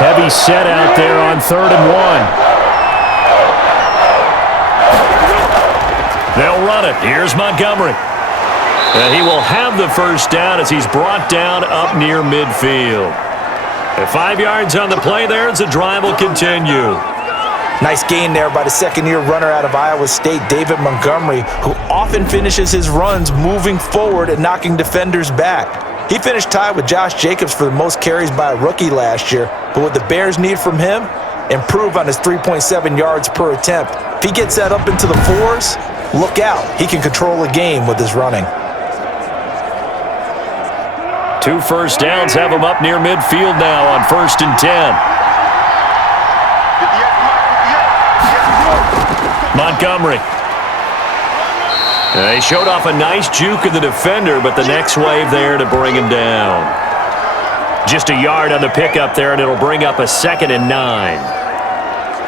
Heavy set out there on 3rd and 1. They'll run it. Here's Montgomery. And he will have the 1st down as he's brought down up near midfield. And 5 yards on the play there as the drive will continue. Nice gain there by the second-year runner out of Iowa State, David Montgomery, who often finishes his runs moving forward and knocking defenders back. He finished tied with Josh Jacobs for the most carries by a rookie last year, but what the Bears need from him, improve on his 3.7 yards per attempt. If he gets that up into the 4s, look out. He can control a game with his running. 2 first downs have him up near midfield now on 1st and 10. Montgomery. They showed off a nice juke of the defender, but the next wave there to bring him down. Just a yard on the pickup there, and it'll bring up a 2nd and 9.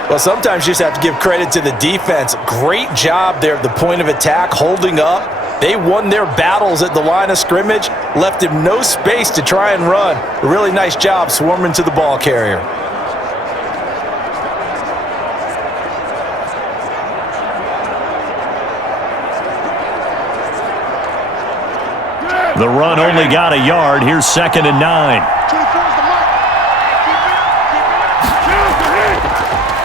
Well, sometimes you just have to give credit to the defense. Great job there at the point of attack, holding up. They won their battles at the line of scrimmage, left him no space to try and run. A really nice job swarming to the ball carrier. The run only got a yard. Here's 2nd and 9.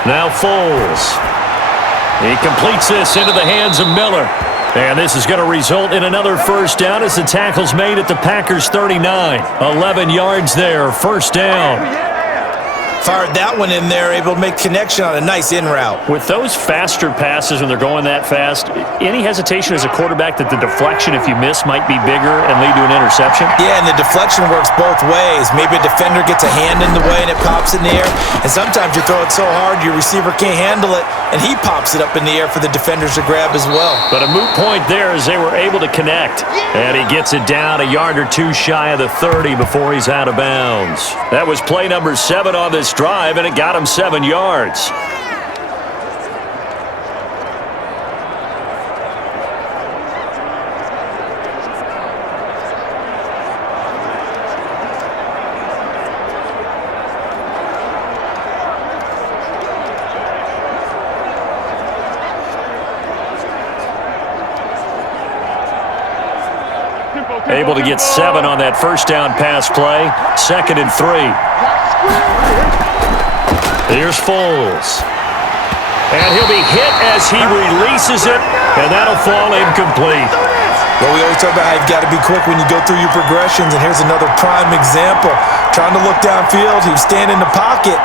Now Foles. He completes this into the hands of Miller. And this is going to result in another first down as the tackle's made at the Packers' 39. 11 yards there, first down. Fired that one in there, able to make connection on a nice in route. With those faster passes when they're going that fast, any hesitation as a quarterback that the deflection, if you miss, might be bigger and lead to an interception? Yeah, and the deflection works both ways. Maybe a defender gets a hand in the way and it pops in the air. And sometimes you throw it so hard your receiver can't handle it, and he pops it up in the air for the defenders to grab as well. But a moot point there as they were able to connect. And he gets it down a yard or two shy of the 30 before he's out of bounds. That was play number 7 on this drive, and it got him 7 yards. Able to get 7 on that first down pass play. 2nd and 3. Here's Foles. And he'll be hit as he releases it, and that'll fall incomplete. Well, we always talk about how you've got to be quick when you go through your progressions, and here's another prime example. Trying to look downfield, he was standing in the pocket,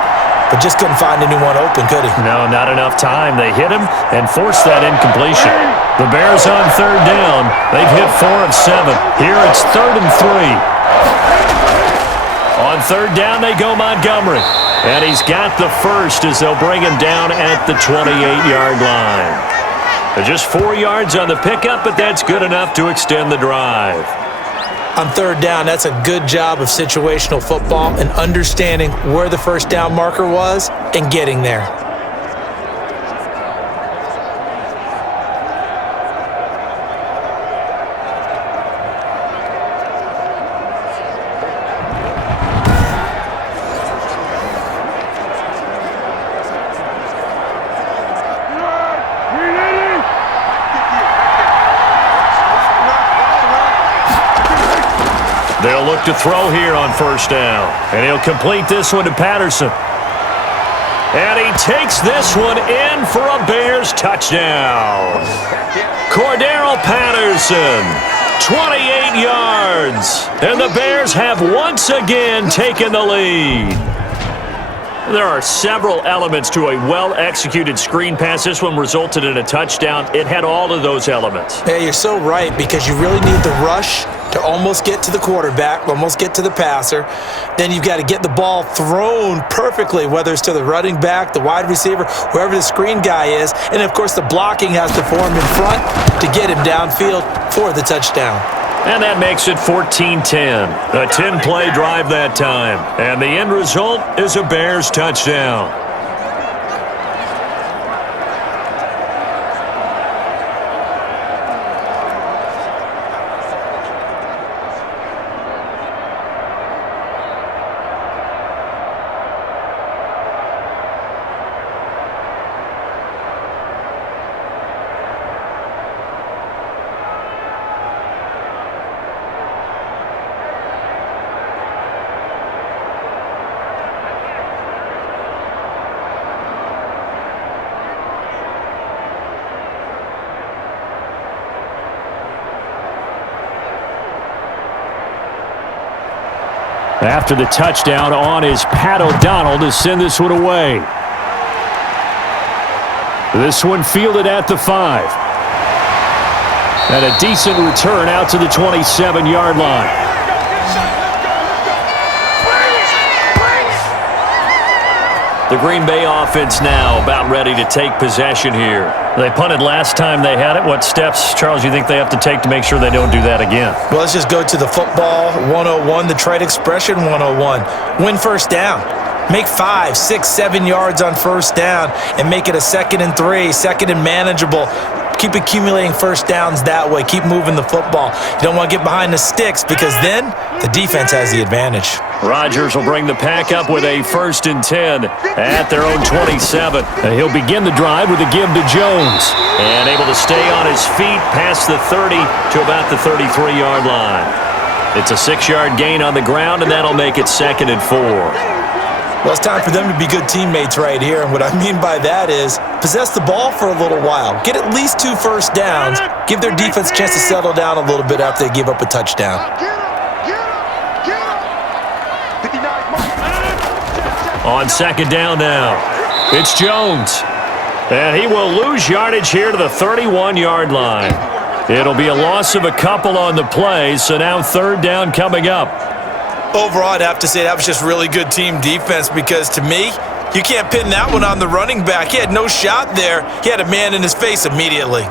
but just couldn't find anyone open, could he? No, not enough time. They hit him and forced that incompletion. The Bears on 3rd down. They've hit 4 of 7. Here it's 3rd and 3. On 3rd down, they go Montgomery. And he's got the first as they'll bring him down at the 28-yard line. Just 4 yards on the pickup, but that's good enough to extend the drive. On 3rd down, that's a good job of situational football and understanding where the first down marker was and getting there. They'll look to throw here on 1st down. And he'll complete this one to Patterson. And he takes this one in for a Bears touchdown. Cordero Patterson, 28 yards. And the Bears have once again taken the lead. There are several elements to a well-executed screen pass. This one resulted in a touchdown. It had all of those elements. Yeah, you're so right, because you really need the rush to almost get to the quarterback, almost get to the passer. Then you've got to get the ball thrown perfectly, whether it's to the running back, the wide receiver, whoever the screen guy is. And, of course, the blocking has to form in front to get him downfield for the touchdown. And that makes it 14-10. A 10-play drive that time. And the end result is a Bears touchdown. After the touchdown on is Pat O'Donnell to send this one away. This one fielded at the 5. And a decent return out to the 27-yard line. The Green Bay offense now about ready to take possession here. They punted last time they had it. What steps, Charles, do you think they have to take to make sure they don't do that again? Well, let's just go to the football 101, the trade expression 101. Win first down. Make 5, 6, 7 yards on first down and make it a 2nd and 3, 2nd and manageable. Keep accumulating first downs that way. Keep moving the football. You don't want to get behind the sticks because then the defense has the advantage. Rodgers will bring the pack up with a 1st and 10 at their own 27. And he'll begin the drive with a give to Jones. And able to stay on his feet past the 30 to about the 33-yard line. It's a 6-yard gain on the ground, and that'll make it 2nd and 4. Well, it's time for them to be good teammates right here. And what I mean by that is possess the ball for a little while. Get at least 2 first downs. Give their defense a chance to settle down a little bit after they give up a touchdown. On 2nd down now, it's Jones. And he will lose yardage here to the 31-yard line. It'll be a loss of a couple on the play, so now 3rd down coming up. Overall, I'd have to say that was just really good team defense because to me, you can't pin that one on the running back. He had no shot there. He had a man in his face immediately.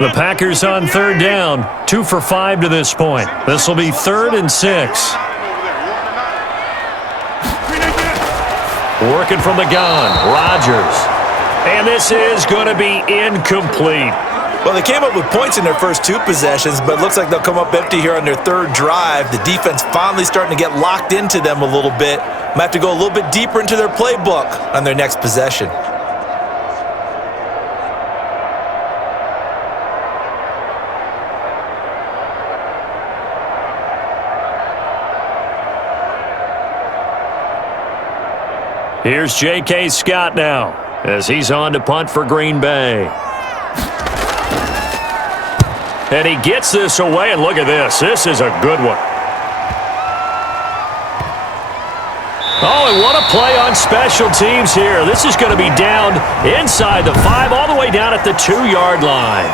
The Packers on 3rd down, 2 for 5 to this point. This will be 3rd and 6. Working from the gun, Rodgers. And this is going to be incomplete. Well, they came up with points in their first 2 possessions, but it looks like they'll come up empty here on their 3rd drive. The defense finally starting to get locked into them a little bit. Might have to go a little bit deeper into their playbook on their next possession. Here's J.K. Scott now as he's on to punt for Green Bay. And he gets this away, and look at this. This is a good one. Oh, and what a play on special teams here. This is going to be down inside the 5, all the way down at the 2-yard line.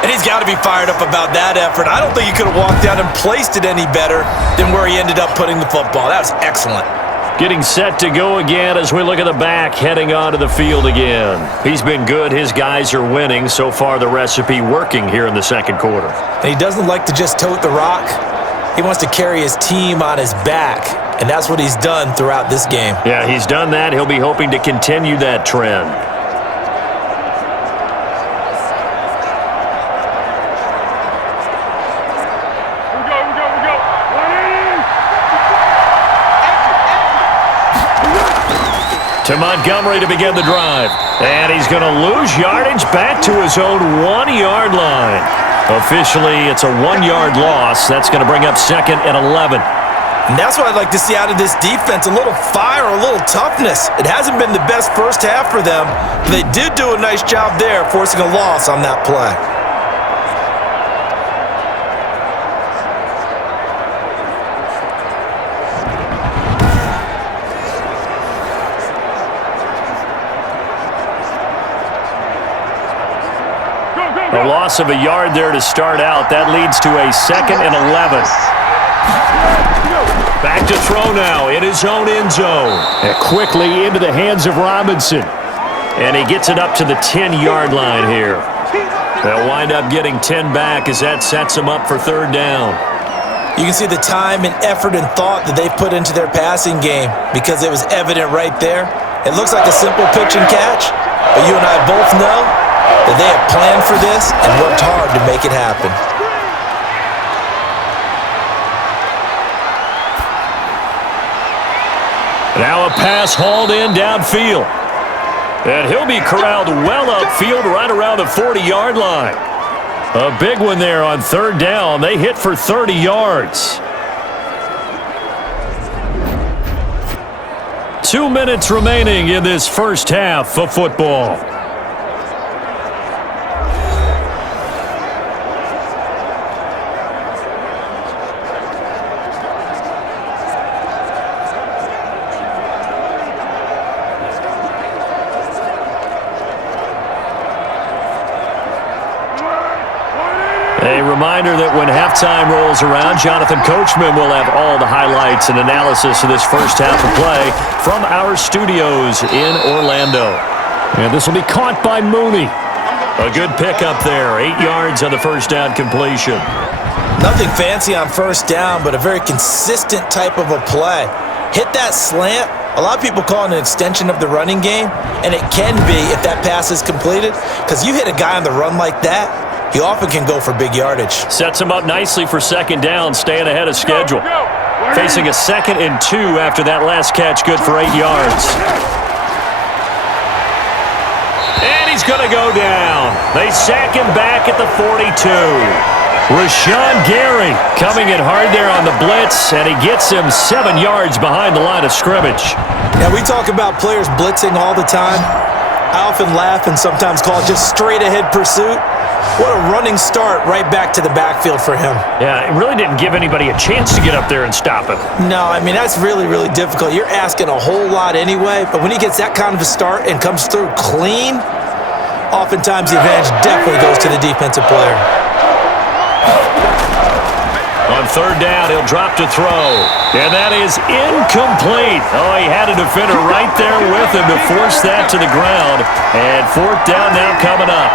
And he's got to be fired up about that effort. I don't think he could have walked down and placed it any better than where he ended up putting the football. That was excellent. Getting set to go again as we look at the back, heading onto the field again. He's been good. His guys are winning. So far, the recipe working here in the 2nd quarter. And he doesn't like to just tote the rock. He wants to carry his team on his back, and that's what he's done throughout this game. Yeah, he's done that. He'll be hoping to continue that trend. To Montgomery to begin the drive. And he's going to lose yardage back to his own 1-yard line. Officially, it's a 1-yard loss. That's going to bring up 2nd and 11. And that's what I'd like to see out of this defense, a little fire, a little toughness. It hasn't been the best first half for them, but they did do a nice job there, forcing a loss on that play. A loss of a yard there to start out. That leads to a 2nd and 11. Back to throw now in his own end zone. And quickly into the hands of Robinson. And he gets it up to the 10-yard line here. They'll wind up getting 10 back as that sets them up for 3rd down. You can see the time and effort and thought that they've put into their passing game because it was evident right there. It looks like a simple pitch and catch, but you and I both know that they have planned for this and worked hard to make it happen. Now a pass hauled in downfield. And he'll be corralled well upfield right around the 40-yard line. A big one there on 3rd down. They hit for 30 yards. 2 minutes remaining in this first half of football. A reminder that when halftime rolls around, Jonathan Coachman will have all the highlights and analysis of this first half of play from our studios in Orlando. And this will be caught by Mooney. A good pickup there, 8 yards on the first down completion. Nothing fancy on first down, but a very consistent type of a play. Hit that slant. A lot of people call it an extension of the running game, and it can be if that pass is completed, because you hit a guy on the run like that, he often can go for big yardage. Sets him up nicely for second down, staying ahead of schedule. Facing a 2nd and 2 after that last catch, good for 8 yards. And he's going to go down. They sack him back at the 42. Rashawn Gary coming in hard there on the blitz, and he gets him 7 yards behind the line of scrimmage. Now, we talk about players blitzing all the time. I often laugh and sometimes call it just straight-ahead pursuit. What a running start right back to the backfield for him. Yeah, it really didn't give anybody a chance to get up there and stop him. No, I mean, that's really, really difficult. You're asking a whole lot anyway, but when he gets that kind of a start and comes through clean, oftentimes the advantage definitely goes to the defensive player. On third down, he'll drop to throw. And that is incomplete. Oh, he had a defender right there with him to force that to the ground. And fourth down now coming up.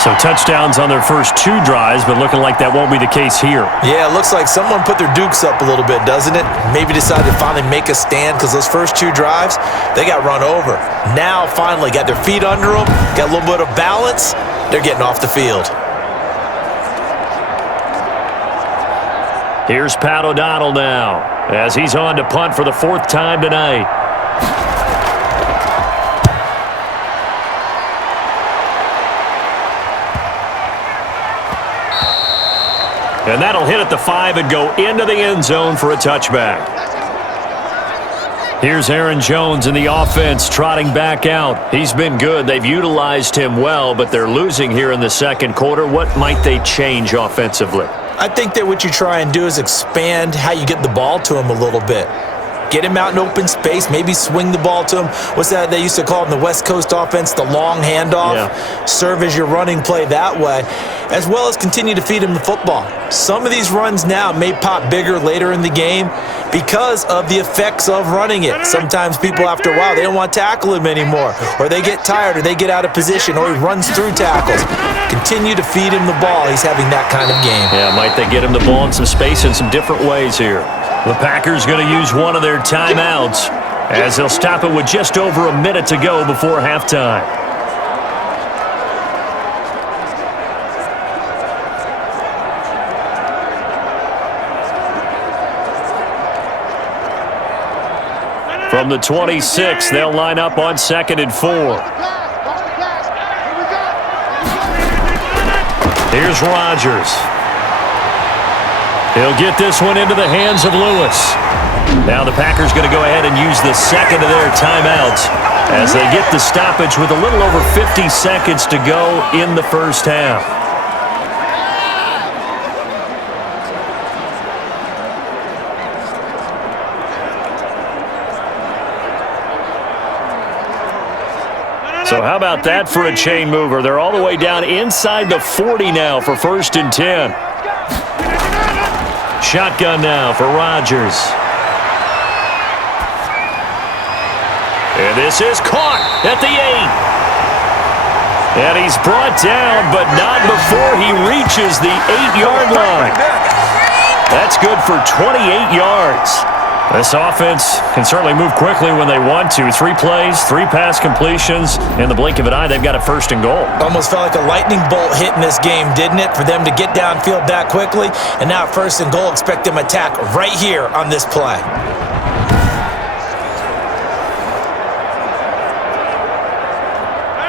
So touchdowns on their first 2 drives, but looking like that won't be the case here. Yeah, it looks like someone put their dukes up a little bit, doesn't it? Maybe decided to finally make a stand because those first 2 drives, they got run over. Now, finally, got their feet under them, got a little bit of balance. They're getting off the field. Here's Pat O'Donnell now as he's on to punt for the 4th time tonight. And that'll hit at the 5 and go into the end zone for a touchback. Here's Aaron Jones in the offense trotting back out. He's been good. They've utilized him well, but they're losing here in the second quarter. What might they change offensively? I think that what you try and do is expand how you get the ball to him a little bit. Get him out in open space, maybe swing the ball to him. What's that they used to call in the West Coast offense, the long handoff? Yeah. Serve as your running play that way, as well as continue to feed him the football. Some of these runs now may pop bigger later in the game because of the effects of running it. Sometimes people, after a while, they don't want to tackle him anymore, or they get tired, or they get out of position, or he runs through tackles. Continue to feed him the ball. He's having that kind of game. Yeah, might they get him the ball in some space in some different ways here. The Packers going to use one of their timeouts as they'll stop it with just over a minute to go before halftime. From the 26, they'll line up on 2nd and 4. Here's Rodgers. He'll get this one into the hands of Lewis. Now the Packers going to go ahead and use the second of their timeouts as they get the stoppage with a little over 50 seconds to go in the first half. So how about that for a chain mover? They're all the way down inside the 40 now for 1st and 10. Shotgun now for Rodgers. And this is caught at the 8. And he's brought down, but not before he reaches the 8-yard line. That's good for 28 yards. This offense can certainly move quickly when they want to. 3 plays, 3 pass completions. In the blink of an eye, they've got a 1st and goal. Almost felt like a lightning bolt hit in this game, didn't it? For them to get downfield that quickly. And now 1st and goal, expect them to attack right here on this play.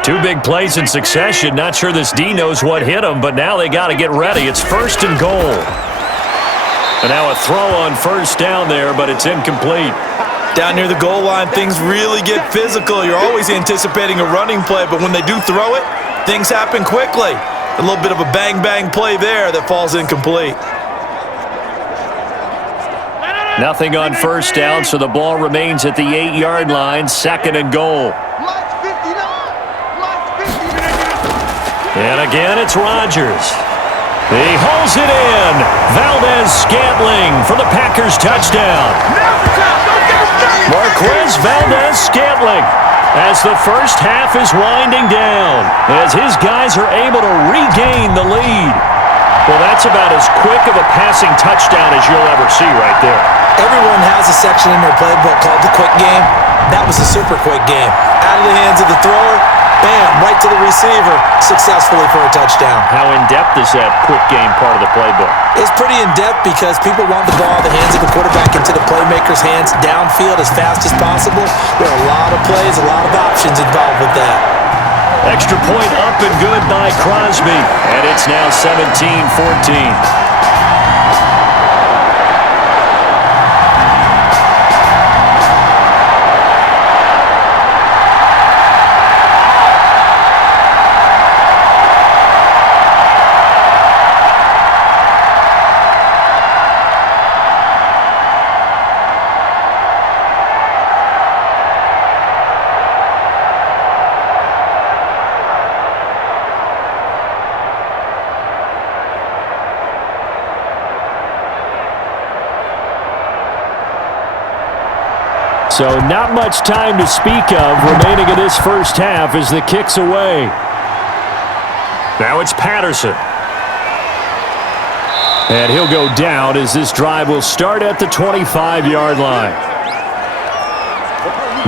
Two big plays in succession. Not sure this D knows what hit him, but now they got to get ready. It's 1st and goal. And now a throw on 1st down there, but it's incomplete. Down near the goal line, things really get physical. You're always anticipating a running play, but when they do throw it, things happen quickly. A little bit of a bang-bang play there that falls incomplete. Nothing on 1st down, so the ball remains at the 8-yard line, 2nd and goal. And again, it's Rodgers. He hauls it in. Valdez-Scantling for the Packers touchdown. Marquez Valdez-Scantling as the first half is winding down, as his guys are able to regain the lead. Well, that's about as quick of a passing touchdown as you'll ever see right there. Everyone has a section in their playbook called the quick game. That was a super quick game. Out of the hands of the thrower, bam, right to the receiver, successfully for a touchdown. How in-depth is that quick game part of the playbook? It's pretty in-depth because people want the ball in the hands of the quarterback into the playmaker's hands downfield as fast as possible. There are a lot of plays, a lot of options involved with that. Extra point up and good by Crosby, and it's now 17-14. So not much time to speak of remaining in this first half as the kick's away. Now it's Patterson. And he'll go down as this drive will start at the 25-yard line.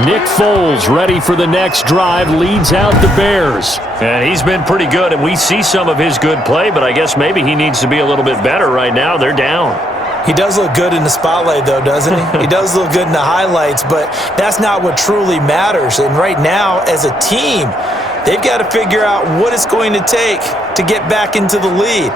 Nick Foles ready for the next drive, leads out the Bears. And he's been pretty good, and we see some of his good play, but I guess maybe he needs to be a little bit better right now. They're down. He does look good in the spotlight, though, doesn't he? He does look good in the highlights, but that's not what truly matters. And right now, as a team, they've got to figure out what it's going to take to get back into the lead.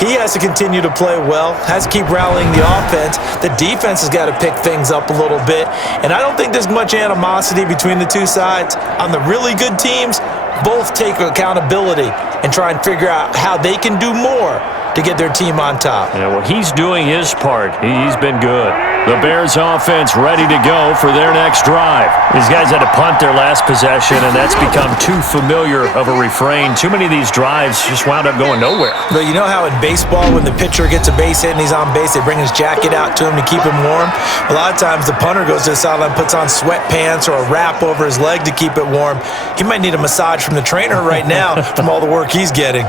He has to continue to play well, has to keep rallying the offense. The defense has got to pick things up a little bit. And I don't think there's much animosity between the two sides. On the really good teams, both take accountability and try and figure out how they can do more to get their team on top. Yeah, well, he's doing his part. He's been good. The Bears offense ready to go for their next drive. These guys had to punt their last possession, and that's become too familiar of a refrain. Too many of these drives just wound up going nowhere. But you know how in baseball, when the pitcher gets a base hit and he's on base, they bring his jacket out to him to keep him warm? A lot of times the punter goes to the sideline, puts on sweatpants or a wrap over his leg to keep it warm. He might need a massage from the trainer right now from all the work he's getting.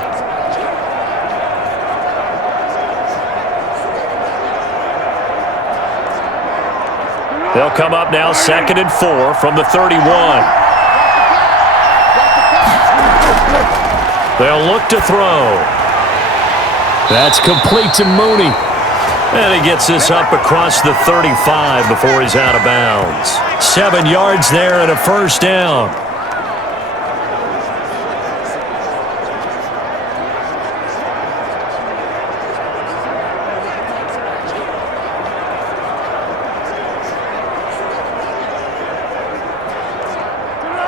They'll come up now 2nd and 4 from the 31. They'll look to throw. That's complete to Mooney. And he gets this up across the 35 before he's out of bounds. 7 yards there and a first down.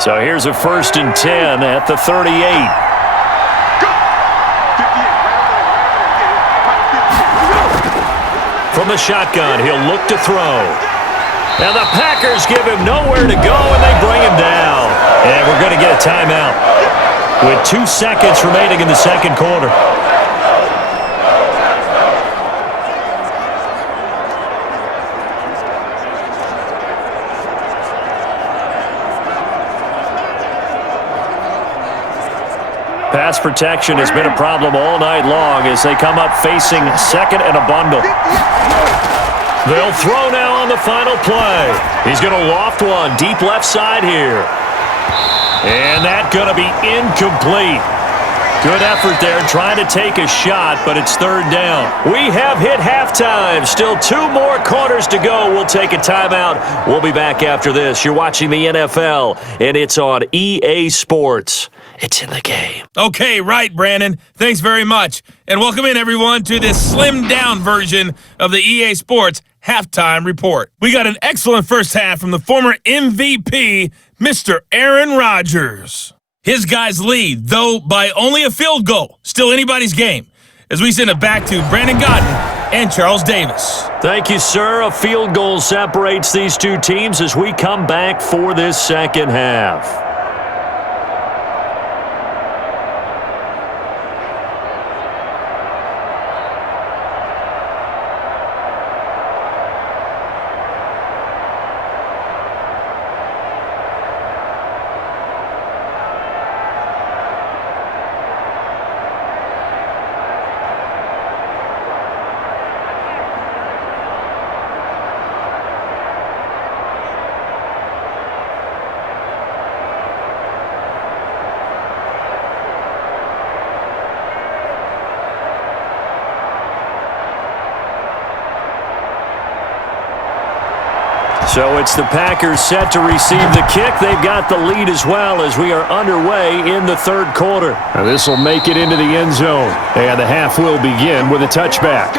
So here's a 1st and 10 at the 38. From the shotgun, he'll look to throw. And the Packers give him nowhere to go, and they bring him down. And we're going to get a timeout with 2 seconds remaining in the second quarter. Pass protection has been a problem all night long as they come up facing 2nd and a bundle. They'll throw now on the final play. He's going to loft one deep left side here. And that's going to be incomplete. Good effort there trying to take a shot, but it's 3rd down. We have hit halftime. Still 2 more quarters to go. We'll take a timeout. We'll be back after this. You're watching the NFL, and it's on EA Sports. It's in the game. Okay, right, Brandon. Thanks very much. And welcome in, everyone, to this slimmed-down version of the EA Sports Halftime Report. We got an excellent first half from the former MVP, Mr. Aaron Rodgers. His guys lead, though by only a field goal. Still anybody's game. As we send it back to Brandon Godden and Charles Davis. Thank you, sir. A field goal separates these two teams as we come back for this second half. So it's the Packers set to receive the kick. They've got the lead as well as we are underway in the third quarter. This will make it into the end zone. And the half will begin with a touchback.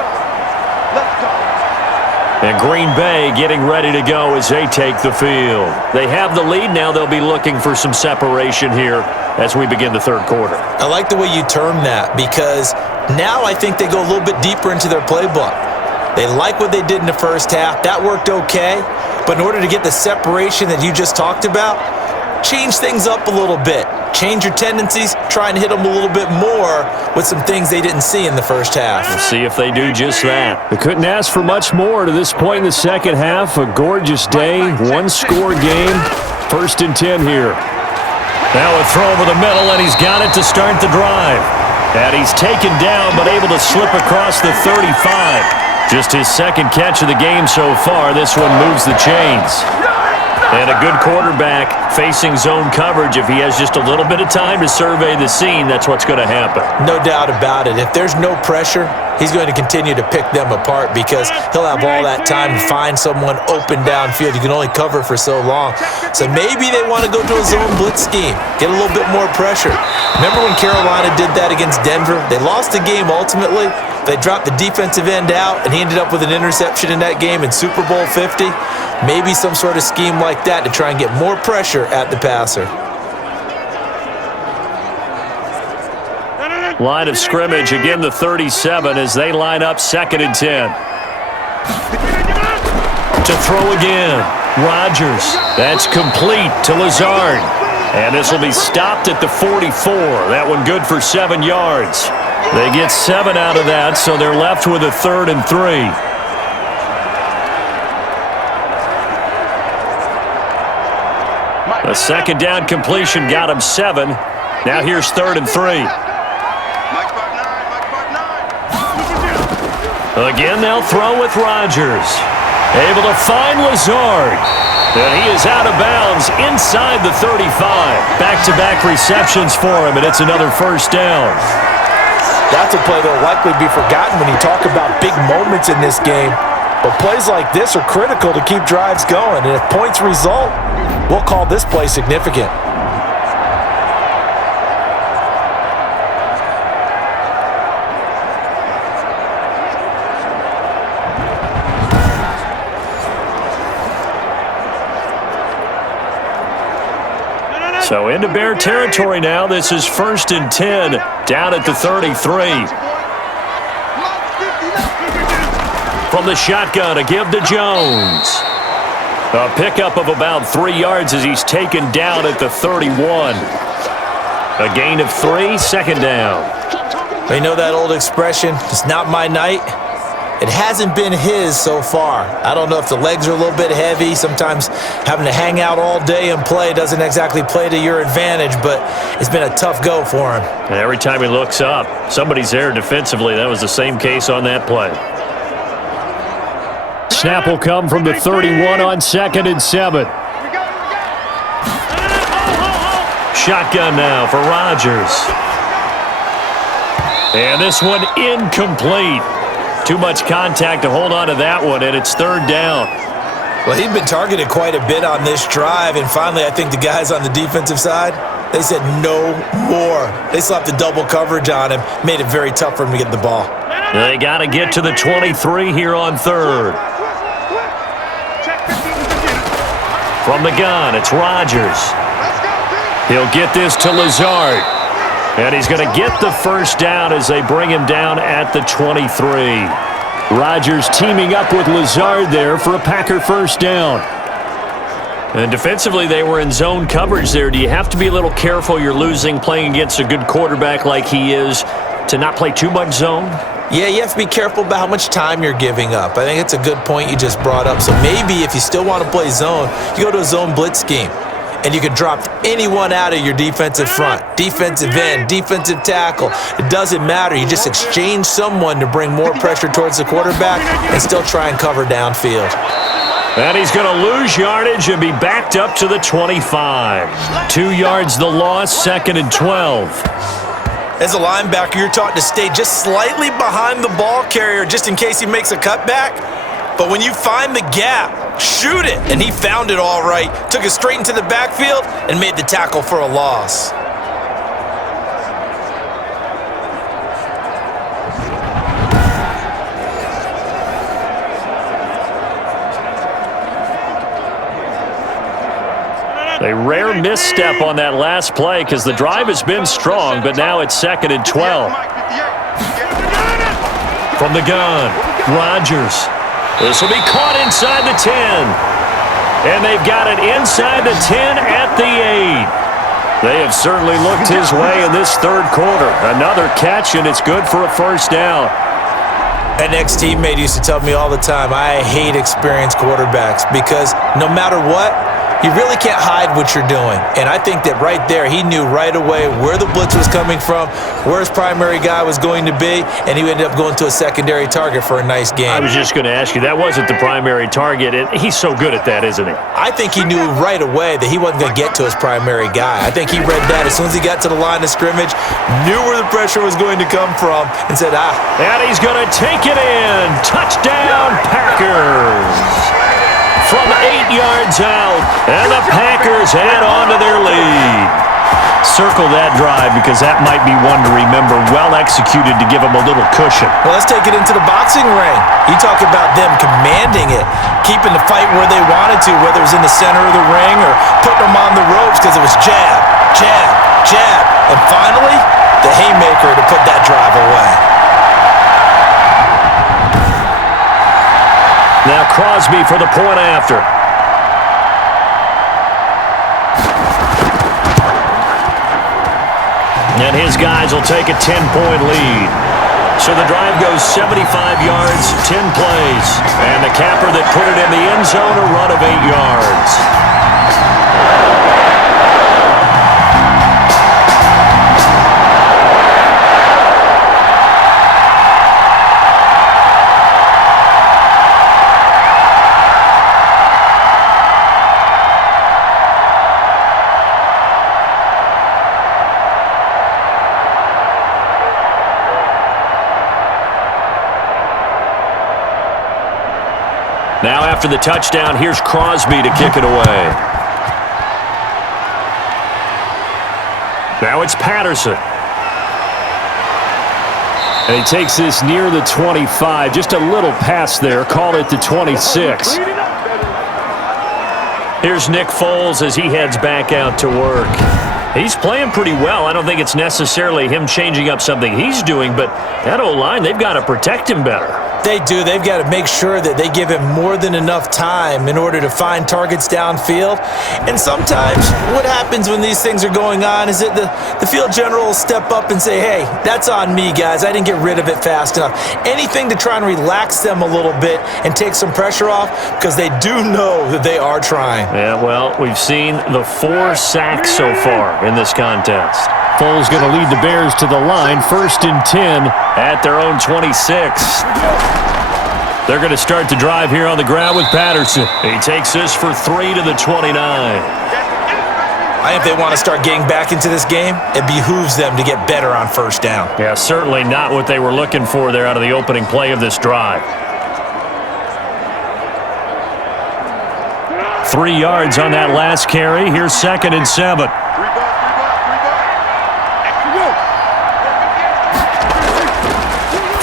And Green Bay getting ready to go as they take the field. They have the lead. Now they'll be looking for some separation here as we begin the third quarter. I like the way you term that because now I think they go a little bit deeper into their playbook. They like what they did in the first half. That worked okay. But in order to get the separation that you just talked about, change things up a little bit. Change your tendencies, try and hit them a little bit more with some things they didn't see in the first half. We'll see if they do just that. They couldn't ask for much more to this point in the second half. A gorgeous day, one-score game. 1st and 10 here. Now a throw over the middle, and he's got it to start the drive. And he's taken down, but able to slip across the 35. Just his second catch of the game so far. This one moves the chains. And a good quarterback facing zone coverage. If he has just a little bit of time to survey the scene, that's what's going to happen. No doubt about it. If there's no pressure, he's going to continue to pick them apart because he'll have all that time to find someone open downfield. You can only cover for so long. So maybe they want to go to a zone blitz scheme, get a little bit more pressure. Remember when Carolina did that against Denver? They lost the game ultimately. They dropped the defensive end out, and he ended up with an interception in that game in Super Bowl 50. Maybe some sort of scheme like that to try and get more pressure at the passer. Line of scrimmage, again the 37 as they line up 2nd and 10. To throw again, Rodgers. That's complete to Lazard. And this will be stopped at the 44. That one good for 7 yards. They get 7 out of that, so they're left with a 3rd and 3. A second down completion got him 7. Now here's 3rd and 3. Again, they'll throw with Rodgers. Able to find Lazard. And he is out of bounds inside the 35. Back-to-back receptions for him, and it's another 1st down. That's a play that will likely be forgotten when you talk about big moments in this game. But plays like this are critical to keep drives going. And if points result, we'll call this play significant. So into Bear territory now. This is 1st and 10 down at the 33. From the shotgun, a give to Jones. A pickup of about 3 yards as he's taken down at the 31. A gain of 3, 2nd down. You know that old expression, it's not my night? It hasn't been his so far. I don't know if the legs are a little bit heavy. Sometimes having to hang out all day and play doesn't exactly play to your advantage, but it's been a tough go for him. And every time he looks up, somebody's there defensively. That was the same case on that play. Snap will come from the 31 on 2nd and 7. Shotgun now for Rodgers. And this one incomplete. Too much contact to hold on to that one, and it's 3rd down. Well, he'd been targeted quite a bit on this drive, and finally I think the guys on the defensive side, they said no more. They slapped the double coverage on him, made it very tough for him to get the ball. They got to get to the 23 here on 3rd. From the gun, it's Rodgers. He'll get this to Lazard. And he's going to get the 1st down as they bring him down at the 23. Rodgers teaming up with Lazard there for a Packer 1st down. And defensively, they were in zone coverage there. Do you have to be a little careful you're losing playing against a good quarterback like he is to not play too much zone? Yeah, you have to be careful about how much time you're giving up. I think it's a good point you just brought up. So maybe if you still want to play zone, you go to a zone blitz scheme. And you can drop anyone out of your defensive front, defensive end, defensive tackle. It doesn't matter. You just exchange someone to bring more pressure towards the quarterback and still try and cover downfield. And he's going to lose yardage and be backed up to the 25. 2 yards the loss, 2nd and 12. As a linebacker, you're taught to stay just slightly behind the ball carrier just in case he makes a cutback. But when you find the gap, shoot it. And he found it all right, took it straight into the backfield, and made the tackle for a loss. A rare misstep on that last play because the drive has been strong, but now it's 2nd and 12. From the gun, Rodgers. This will be caught inside the 10. And they've got it inside the 10 at the 8. They have certainly looked his way in this third quarter. Another catch, and it's good for a first down. An ex-teammate used to tell me all the time, I hate experienced quarterbacks because no matter what, you really can't hide what you're doing. And I think that right there, he knew right away where the blitz was coming from, where his primary guy was going to be, and he ended up going to a secondary target for a nice game. I was just going to ask you, that wasn't the primary target, and he's so good at that, isn't he? I think he knew right away that he wasn't going to get to his primary guy. I think he read that as soon as he got to the line of scrimmage, knew where the pressure was going to come from, and said, And he's going to take it in. Touchdown, Packers. From 8 yards out, and the Packers add on to their lead. Circle that drive because that might be one to remember. Well executed to give them a little cushion. Well, let's take it into the boxing ring. You talk about them commanding it, keeping the fight where they wanted to, whether it was in the center of the ring or putting them on the ropes because it was jab, jab, jab, and finally, the haymaker to put that drive away. Now Crosby for the point after. And his guys will take a 10-point lead. So the drive goes 75 yards, 10 plays. And the capper that put it in the end zone, a run of 8 yards. Now after the touchdown, here's Crosby to kick it away. Now it's Patterson. And he takes this near the 25. Just a little pass there. Call it the 26. Here's Nick Foles as he heads back out to work. He's playing pretty well. I don't think it's necessarily him changing up something he's doing, but that O-line, they've got to protect him better. They do. They've got to make sure that they give him more than enough time in order to find targets downfield. And sometimes what happens when these things are going on is that the field general will step up and say, hey, that's on me, guys. I didn't get rid of it fast enough. Anything to try and relax them a little bit and take some pressure off because they do know that they are trying. Yeah, well, we've seen the 4 sacks so far in this contest. Foles going to lead the Bears to the line, 1st and 10 at their own 26. They're going to start the drive here on the ground with Patterson. He takes this for 3 to the 29. I think if they want to start getting back into this game, it behooves them to get better on first down. Yeah, certainly not what they were looking for there out of the opening play of this drive. 3 yards on that last carry. Here's 2nd and 7.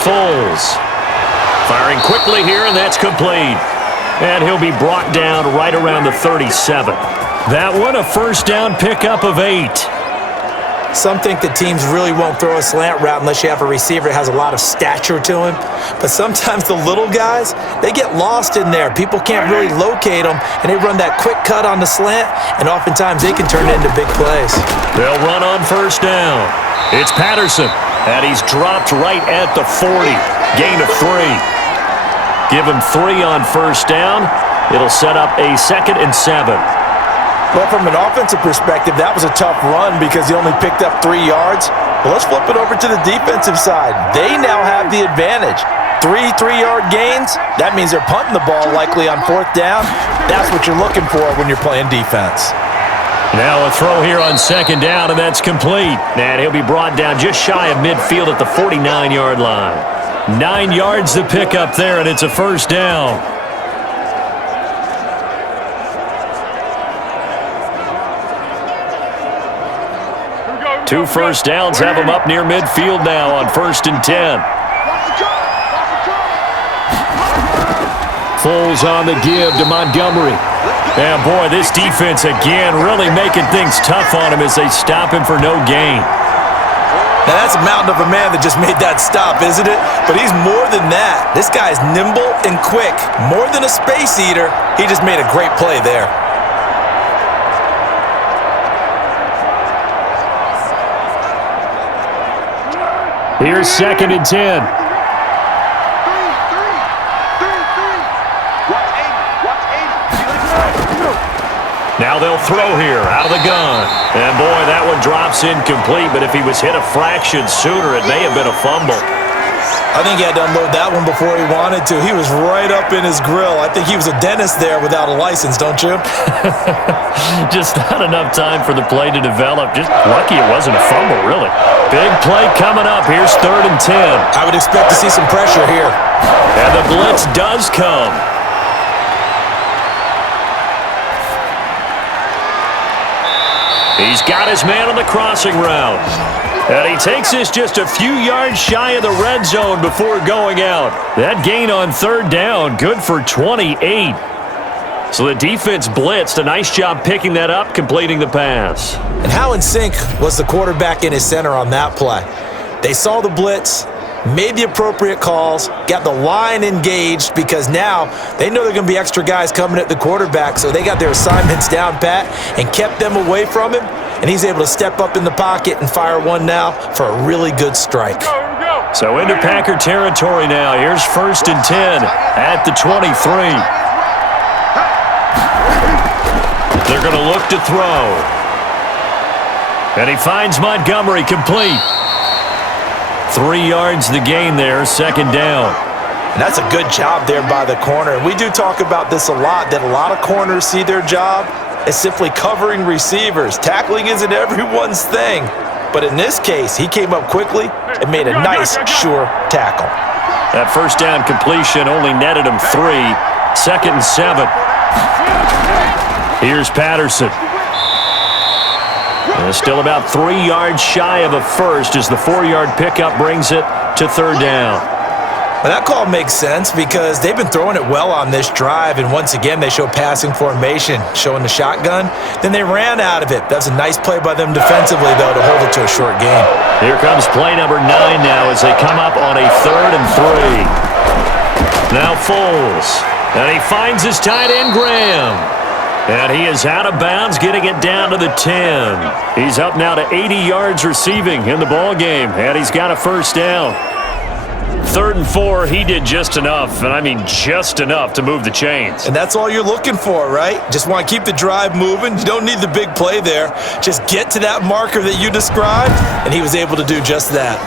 Foles firing quickly here, and that's complete. And he'll be brought down right around the 37. That one, a first down pickup of 8. Some think that teams really won't throw a slant route unless you have a receiver that has a lot of stature to him. But sometimes the little guys, they get lost in there. People can't really locate them, and they run that quick cut on the slant, and oftentimes they can turn it into big plays. They'll run on first down. It's Patterson, and he's dropped right at the 40. Gain of 3. Give him 3 on first down. It'll set up a 2nd and 7. Well, from an offensive perspective, that was a tough run because he only picked up 3 yards. Well, let's flip it over to the defensive side. They now have the advantage. 3 3-yard gains, that means they're punting the ball likely on 4th down. That's what you're looking for when you're playing defense. Now a throw here on 2nd down, and that's complete. And he'll be brought down just shy of midfield at the 49-yard line. 9 yards to pick up there, and it's a first down. 2 first downs have them up near midfield now on 1st and 10. Foles on the give to Montgomery. And, boy, this defense again really making things tough on him as they stop him for no gain. Now, that's a mountain of a man that just made that stop, isn't it? But he's more than that. This guy's nimble and quick. More than a space eater, he just made a great play there. Here's 2nd and 10. Now they'll throw here out of the gun. And, boy, that one drops incomplete, but if he was hit a fraction sooner, it may have been a fumble. I think he had to unload that one before he wanted to. He was right up in his grill. I think he was a dentist there without a license, don't you? Just not enough time for the play to develop. Just lucky it wasn't a fumble, really. Big play coming up. Here's 3rd and 10. I would expect to see some pressure here. And the blitz does come. He's got his man on the crossing route. And he takes this just a few yards shy of the red zone before going out. That gain on 3rd down, good for 28. So the defense blitzed. A nice job picking that up, completing the pass. And how in sync was the quarterback in his center on that play? They saw the blitz, made the appropriate calls, got the line engaged because now they know there are going to be extra guys coming at the quarterback, so they got their assignments down pat and kept them away from him, and he's able to step up in the pocket and fire one now for a really good strike. So into Packer territory now. Here's 1st and 10 at the 23. They're going to look to throw. And he finds Montgomery complete. 3 yards the gain there, 2nd down. And that's a good job there by the corner. And we do talk about this a lot, that a lot of corners see their job as simply covering receivers. Tackling isn't everyone's thing. But in this case, he came up quickly and made a nice, sure tackle. That 1st down completion only netted him 3. 2nd and 7. Here's Patterson. And still about 3 yards shy of a first as the 4-yard pickup brings it to 3rd down. Well, that call makes sense because they've been throwing it well on this drive, and once again they show passing formation, showing the shotgun. Then they ran out of it. That was a nice play by them defensively, though, to hold it to a short game. Here comes play number 9 now as they come up on a 3rd and 3. Now Foles, and he finds his tight end Graham. And he is out of bounds, getting it down to the 10. He's up now to 80 yards receiving in the ball game, and he's got a 1st down. 3rd and 4, he did just enough, and I mean just enough to move the chains. And that's all you're looking for, right? Just want to keep the drive moving. You don't need the big play there. Just get to that marker that you described, and he was able to do just that.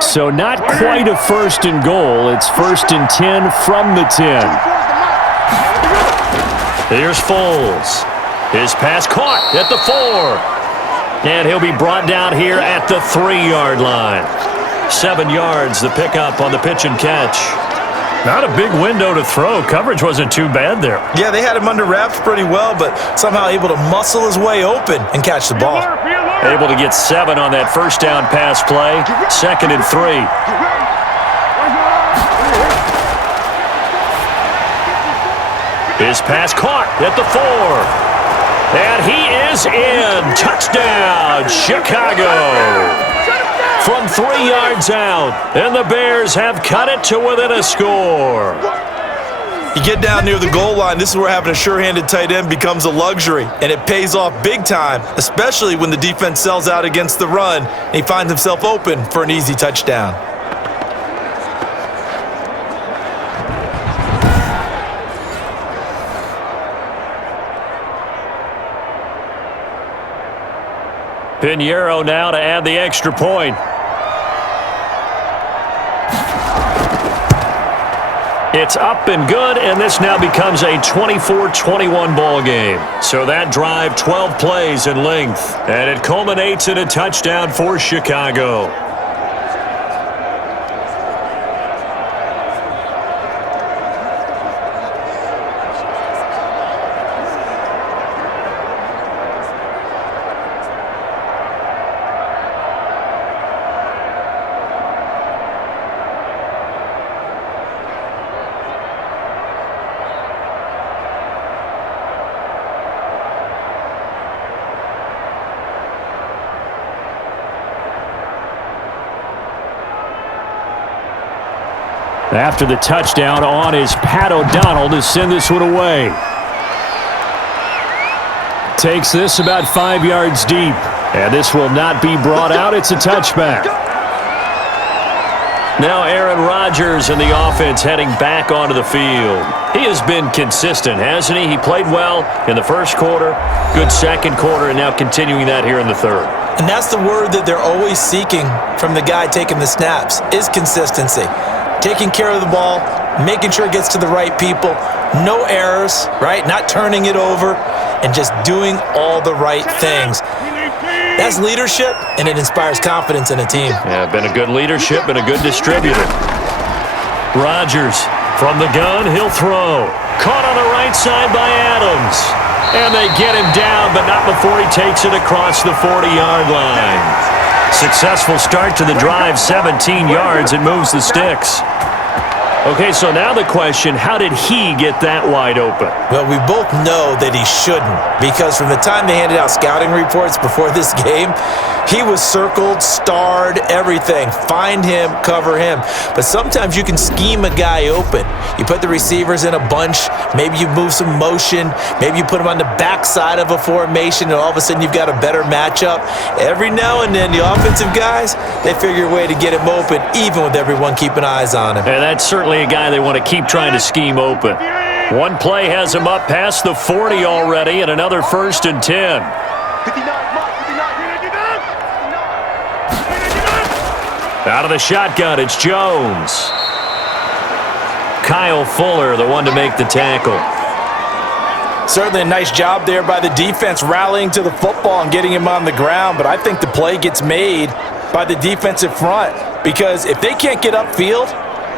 So not quite a 1st and goal. It's 1st and 10 from the 10. Here's Foles. His pass caught at the 4. And he'll be brought down here at the 3-yard line. 7 yards, the pickup on the pitch and catch. Not a big window to throw. Coverage wasn't too bad there. Yeah, they had him under wraps pretty well, but somehow able to muscle his way open and catch the ball. Able to get 7 on that 1st down pass play. 2nd and 3. His pass caught at the 4. And he is in. Touchdown, Chicago. From 3 yards out. And the Bears have cut it to within a score. You get down near the goal line, this is where having a sure-handed tight end becomes a luxury, and it pays off big time, especially when the defense sells out against the run, and he finds himself open for an easy touchdown. Pinheiro now to add the extra point. It's up and good, and this now becomes a 24-21 ball game. So that drive, 12 plays in length, and it culminates in a touchdown for Chicago. After the touchdown on is Pat O'Donnell to send this one away. Takes this about 5 yards deep. And this will not be brought out. It's a touchback. Now Aaron Rodgers and the offense heading back onto the field. He has been consistent, hasn't he? He played well in the first quarter, good second quarter, and now continuing that here in the third. And that's the word that they're always seeking from the guy taking the snaps, is consistency. Taking care of the ball, making sure it gets to the right people, no errors, right? Not turning it over, and just doing all the right things. That's leadership, and it inspires confidence in a team. Yeah, been a good leadership and a good distributor. Rodgers from the gun, he'll throw. Caught on the right side by Adams. And they get him down, but not before he takes it across the 40-yard line. Successful start to the drive, 17 yards, and moves the sticks. Okay, so now the question, how did he get that wide open? Well, we both know that he shouldn't, because from the time they handed out scouting reports before this game, he was circled, starred, everything. Find him, cover him. But sometimes you can scheme a guy open. You put the receivers in a bunch, maybe you move some motion, maybe you put him on the backside of a formation, and all of a sudden you've got a better matchup. Every now and then, the offensive guys, they figure a way to get him open, even with everyone keeping eyes on him. And that's certainly a guy they want to keep trying to scheme open. One play has him up past the 40 already, and another 1st and 10. Out of the shotgun, it's Jones. Kyle Fuller, the one to make the tackle. Certainly a nice job there by the defense rallying to the football and getting him on the ground, but I think the play gets made by the defensive front, because if they can't get upfield,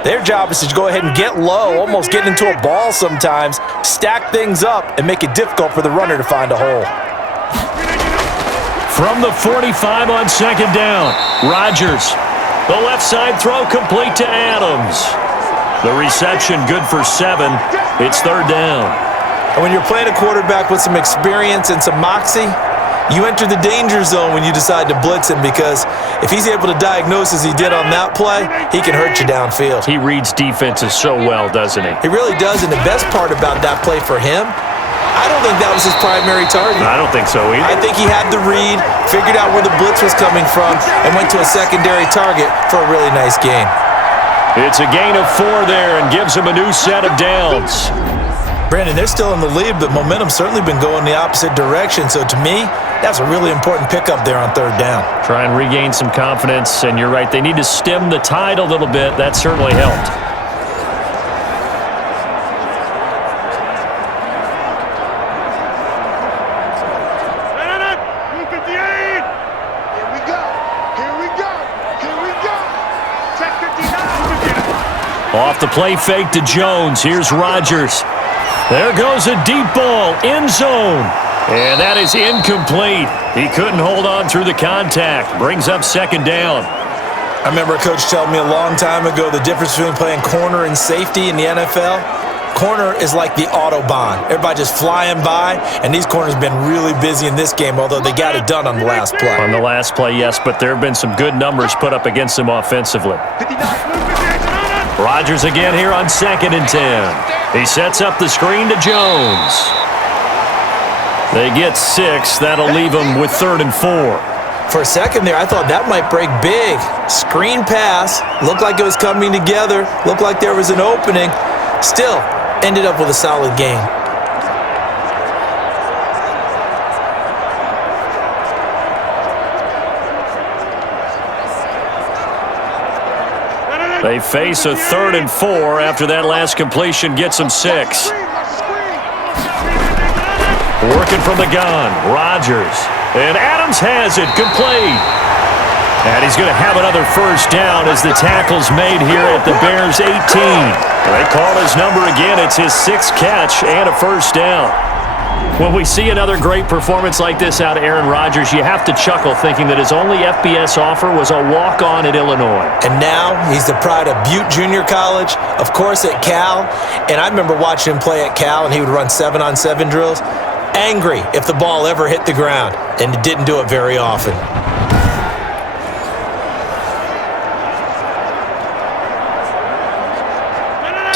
their job is to go ahead and get low, almost get into a ball sometimes, stack things up, and make it difficult for the runner to find a hole. From the 45 on 2nd down, Rodgers. The left side throw complete to Adams. The reception good for 7. It's 3rd down. And when you're playing a quarterback with some experience and some moxie, you enter the danger zone when you decide to blitz him, because if he's able to diagnose as he did on that play, he can hurt you downfield. He reads defenses so well, doesn't he? He really does, and the best part about that play for him, I don't think that was his primary target. I don't think so either. I think he had the read, figured out where the blitz was coming from, and went to a secondary target for a really nice gain. It's a gain of 4 there and gives him a new set of downs. Brandon, they're still in the lead, but momentum's certainly been going the opposite direction. So to me, that's a really important pickup there on 3rd down. Try and regain some confidence, and you're right. They need to stem the tide a little bit. That certainly helped. Off the play fake to Jones. Here's Rodgers. There goes a deep ball, end zone. And that is incomplete. He couldn't hold on through the contact. Brings up 2nd down. I remember a coach telling me a long time ago the difference between playing corner and safety in the NFL. Corner is like the Autobahn. Everybody just flying by, and these corners have been really busy in this game, although they got it done on the last play. On the last play, yes, but there have been some good numbers put up against them offensively. Rodgers again here on 2nd and 10. He sets up the screen to Jones. They get 6. That'll leave them with 3rd and 4. For a second there, I thought that might break big. Screen pass. Looked like it was coming together. Looked like there was an opening. Still, ended up with a solid game. They face a 3rd and 4 after that last completion gets them 6. Working from the gun, Rodgers. And Adams has it, complete. And he's going to have another 1st down as the tackle's made here at the Bears' 18. They call his number again. It's his 6th catch and a 1st down. When we see another great performance like this out of Aaron Rodgers, you have to chuckle thinking that his only FBS offer was a walk-on at Illinois. And now he's the pride of Butte Junior College, of course at Cal. And I remember watching him play at Cal, and he would run 7-on-7 drills. Angry if the ball ever hit the ground, and it didn't do it very often.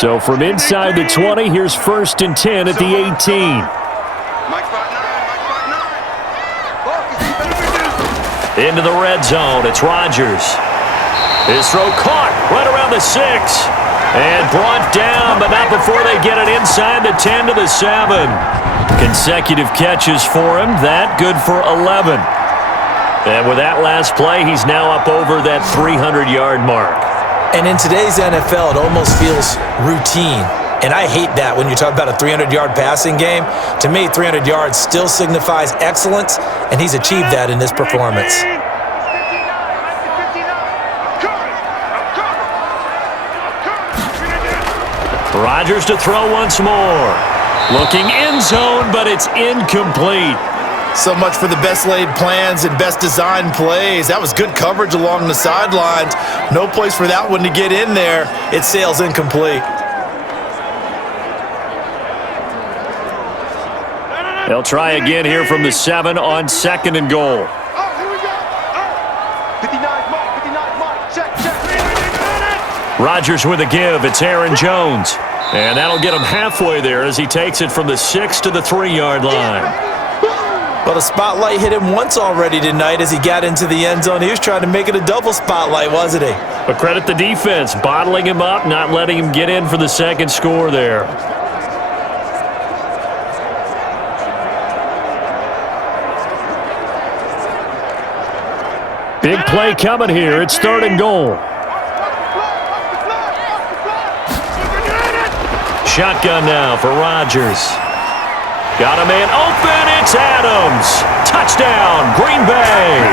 So from inside the 20, here's 1st and 10 at the 18. Mike 5-9, Mike 5-9. Into the red zone, it's Rodgers. His throw caught right around the 6. And brought down, but not before they get it inside the 10 to the 7. Consecutive catches for him. That good for 11. And with that last play, he's now up over that 300-yard mark. And in today's NFL, it almost feels routine. And I hate that when you talk about a 300-yard passing game. To me, 300 yards still signifies excellence, and he's achieved that in this performance. Rodgers to throw once more. Looking end zone, but it's incomplete. So much for the best laid plans and best designed plays. That was good coverage along the sidelines. No place for that one to get in there. It sails incomplete. They'll try again here from the 7 on 2nd and goal. 59, Mike, check. Rodgers with a give. It's Aaron Jones. And that'll get him halfway there as he takes it from the 6 to the 3-yard line. Well, the spotlight hit him once already tonight as he got into the end zone. He was trying to make it a double spotlight, wasn't he? But credit the defense, bottling him up, not letting him get in for the second score there. Big play coming here. It's 3rd and goal. Shotgun now for Rodgers. Got a man open. It's Adams. Touchdown, Green Bay.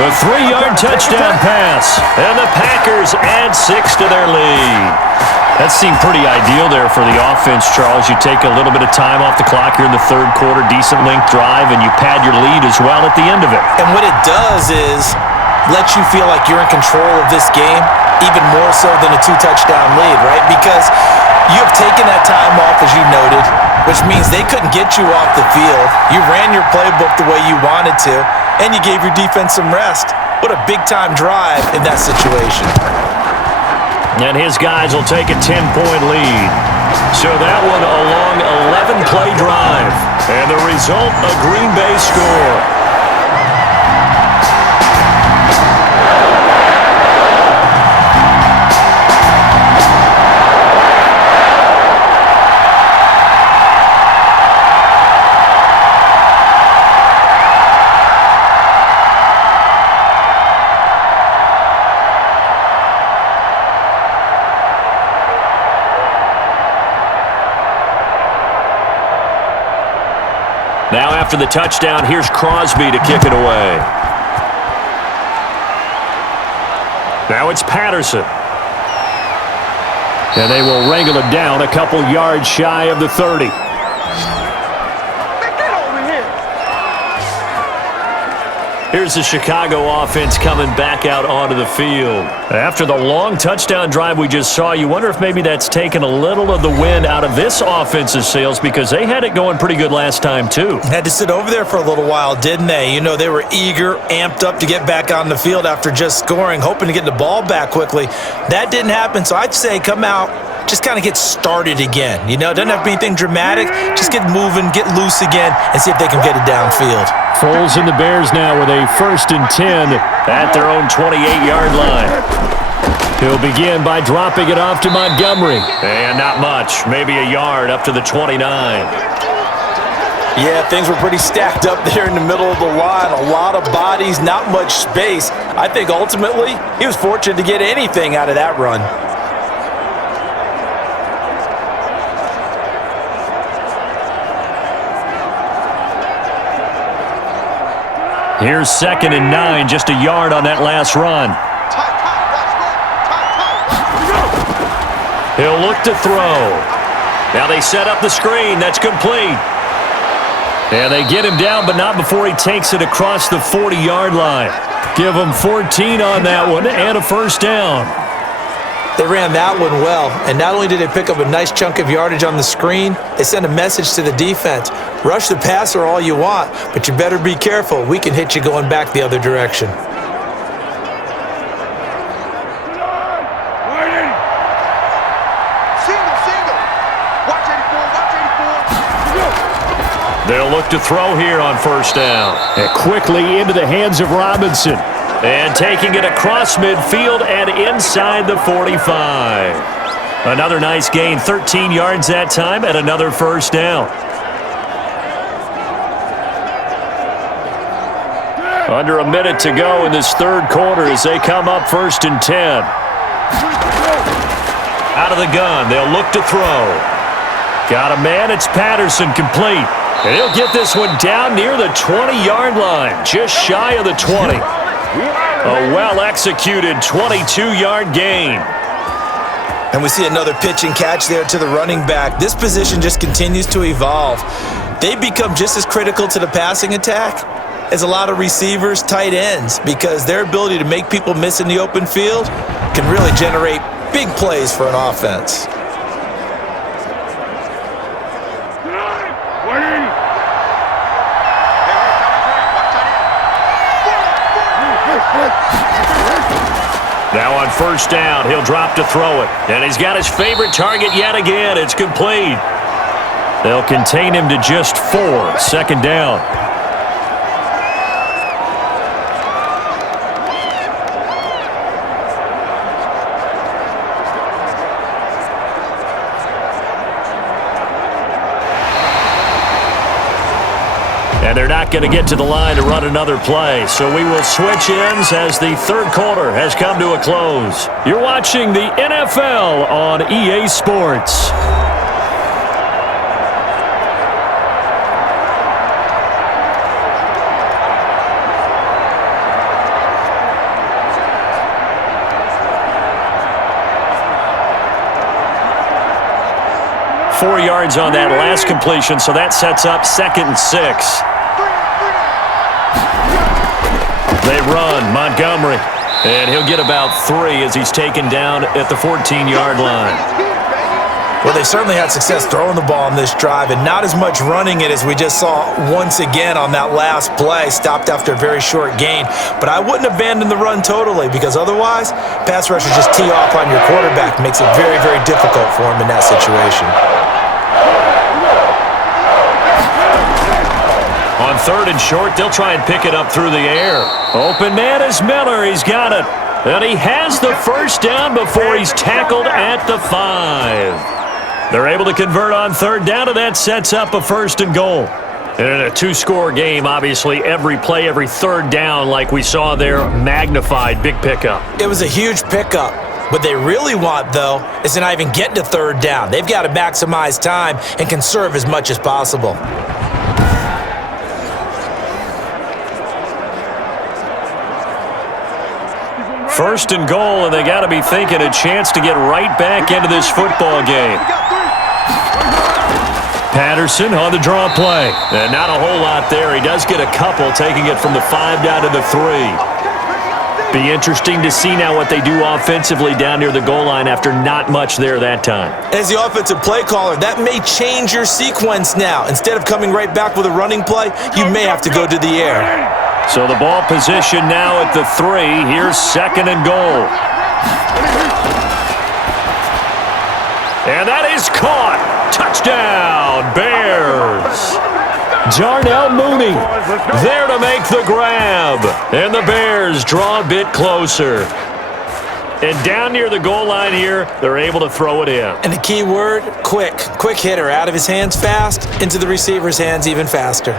The 3-yard touchdown pass. And the Packers add 6 to their lead. That seemed pretty ideal there for the offense, Charles. You take a little bit of time off the clock here in the 3rd quarter, decent length drive, and you pad your lead as well at the end of it. And what it does is let you feel like you're in control of this game, even more so than a 2-touchdown lead, right? Because you have taken that time off, as you noted, which means they couldn't get you off the field. You ran your playbook the way you wanted to, and you gave your defense some rest. What a big-time drive in that situation. And his guys will take a 10-point lead. So that one a long 11-play drive. And the result, a Green Bay score. Now after the touchdown, here's Crosby to kick it away. Now it's Patterson. And they will wrangle it down a couple yards shy of the 30. Here's the Chicago offense coming back out onto the field. After the long touchdown drive we just saw, you wonder if maybe that's taken a little of the wind out of this offense's sails because they had it going pretty good last time too. Had to sit over there for a little while, didn't they? You know, they were eager, amped up to get back on the field after just scoring, hoping to get the ball back quickly. That didn't happen, so I'd say come out, just kind of get started again. You know, doesn't have to be anything dramatic. Just get moving, get loose again, and see if they can get it downfield. Foles and the Bears now with a 1st and 10 at their own 28-yard line. He'll begin by dropping it off to Montgomery. And not much, maybe a yard up to the 29. Yeah, things were pretty stacked up there in the middle of the line. A lot of bodies, not much space. I think ultimately he was fortunate to get anything out of that run. Here's 2nd and 9, just a yard on that last run. He'll look to throw. Now they set up the screen. That's complete. And they get him down, but not before he takes it across the 40-yard line. Give him 14 on that one and a 1st down. They ran that one well, and not only did they pick up a nice chunk of yardage on the screen, they sent a message to the defense. Rush the passer all you want, but you better be careful. We can hit you going back the other direction. They'll look to throw here on first down. And quickly into the hands of Robinson. And taking it across midfield and inside the 45. Another nice gain, 13 yards that time, and another first down. Under a minute to go in this third quarter as they come up 1st and 10. Out of the gun, they'll look to throw. Got a man, it's Patterson, complete. And he'll get this one down near the 20-yard line, just shy of the 20. A well-executed 22-yard gain. And we see another pitch and catch there to the running back. This position just continues to evolve. They become just as critical to the passing attack as a lot of receivers, tight ends, because their ability to make people miss in the open field can really generate big plays for an offense. Now on first down, he'll drop to throw it. And he's got his favorite target yet again. It's complete. They'll contain him to just 4. 2nd down. And they're not going to get to the line to run another play. So we will switch ends as the third quarter has come to a close. You're watching the NFL on EA Sports. Four yards on that last completion, so that sets up 2nd and 6. They run, Montgomery, and he'll get about 3 as he's taken down at the 14-yard line. Well, they certainly had success throwing the ball on this drive and not as much running it as we just saw once again on that last play, stopped after a very short gain. But I wouldn't abandon the run totally because otherwise, pass rushers just tee off on your quarterback. Makes it very, very difficult for him in that situation. On 3rd and short, they'll try and pick it up through the air. Open man is Miller. He's got it. And he has the first down before he's tackled at the 5. They're able to convert on 3rd down, and that sets up a 1st and goal. And in a 2-score game, obviously, every play, every 3rd down, like we saw there, magnified, big pickup. It was a huge pickup. What they really want, though, is to not even get to 3rd down. They've got to maximize time and conserve as much as possible. First and goal, and they got to be thinking a chance to get right back into this football game. Patterson on the draw play. And not a whole lot there. He does get a couple, taking it from the 5 down to the 3. Be interesting to see now what they do offensively down near the goal line after not much there that time. As the offensive play caller, that may change your sequence now. Instead of coming right back with a running play, you may have to go to the air. So the ball position now at the 3. Here's 2nd and goal. And that is caught. Touchdown, Bears. Darnell Mooney there to make the grab. And the Bears draw a bit closer. And down near the goal line here, they're able to throw it in. And the key word, quick. Quick hitter, out of his hands fast, into the receiver's hands even faster.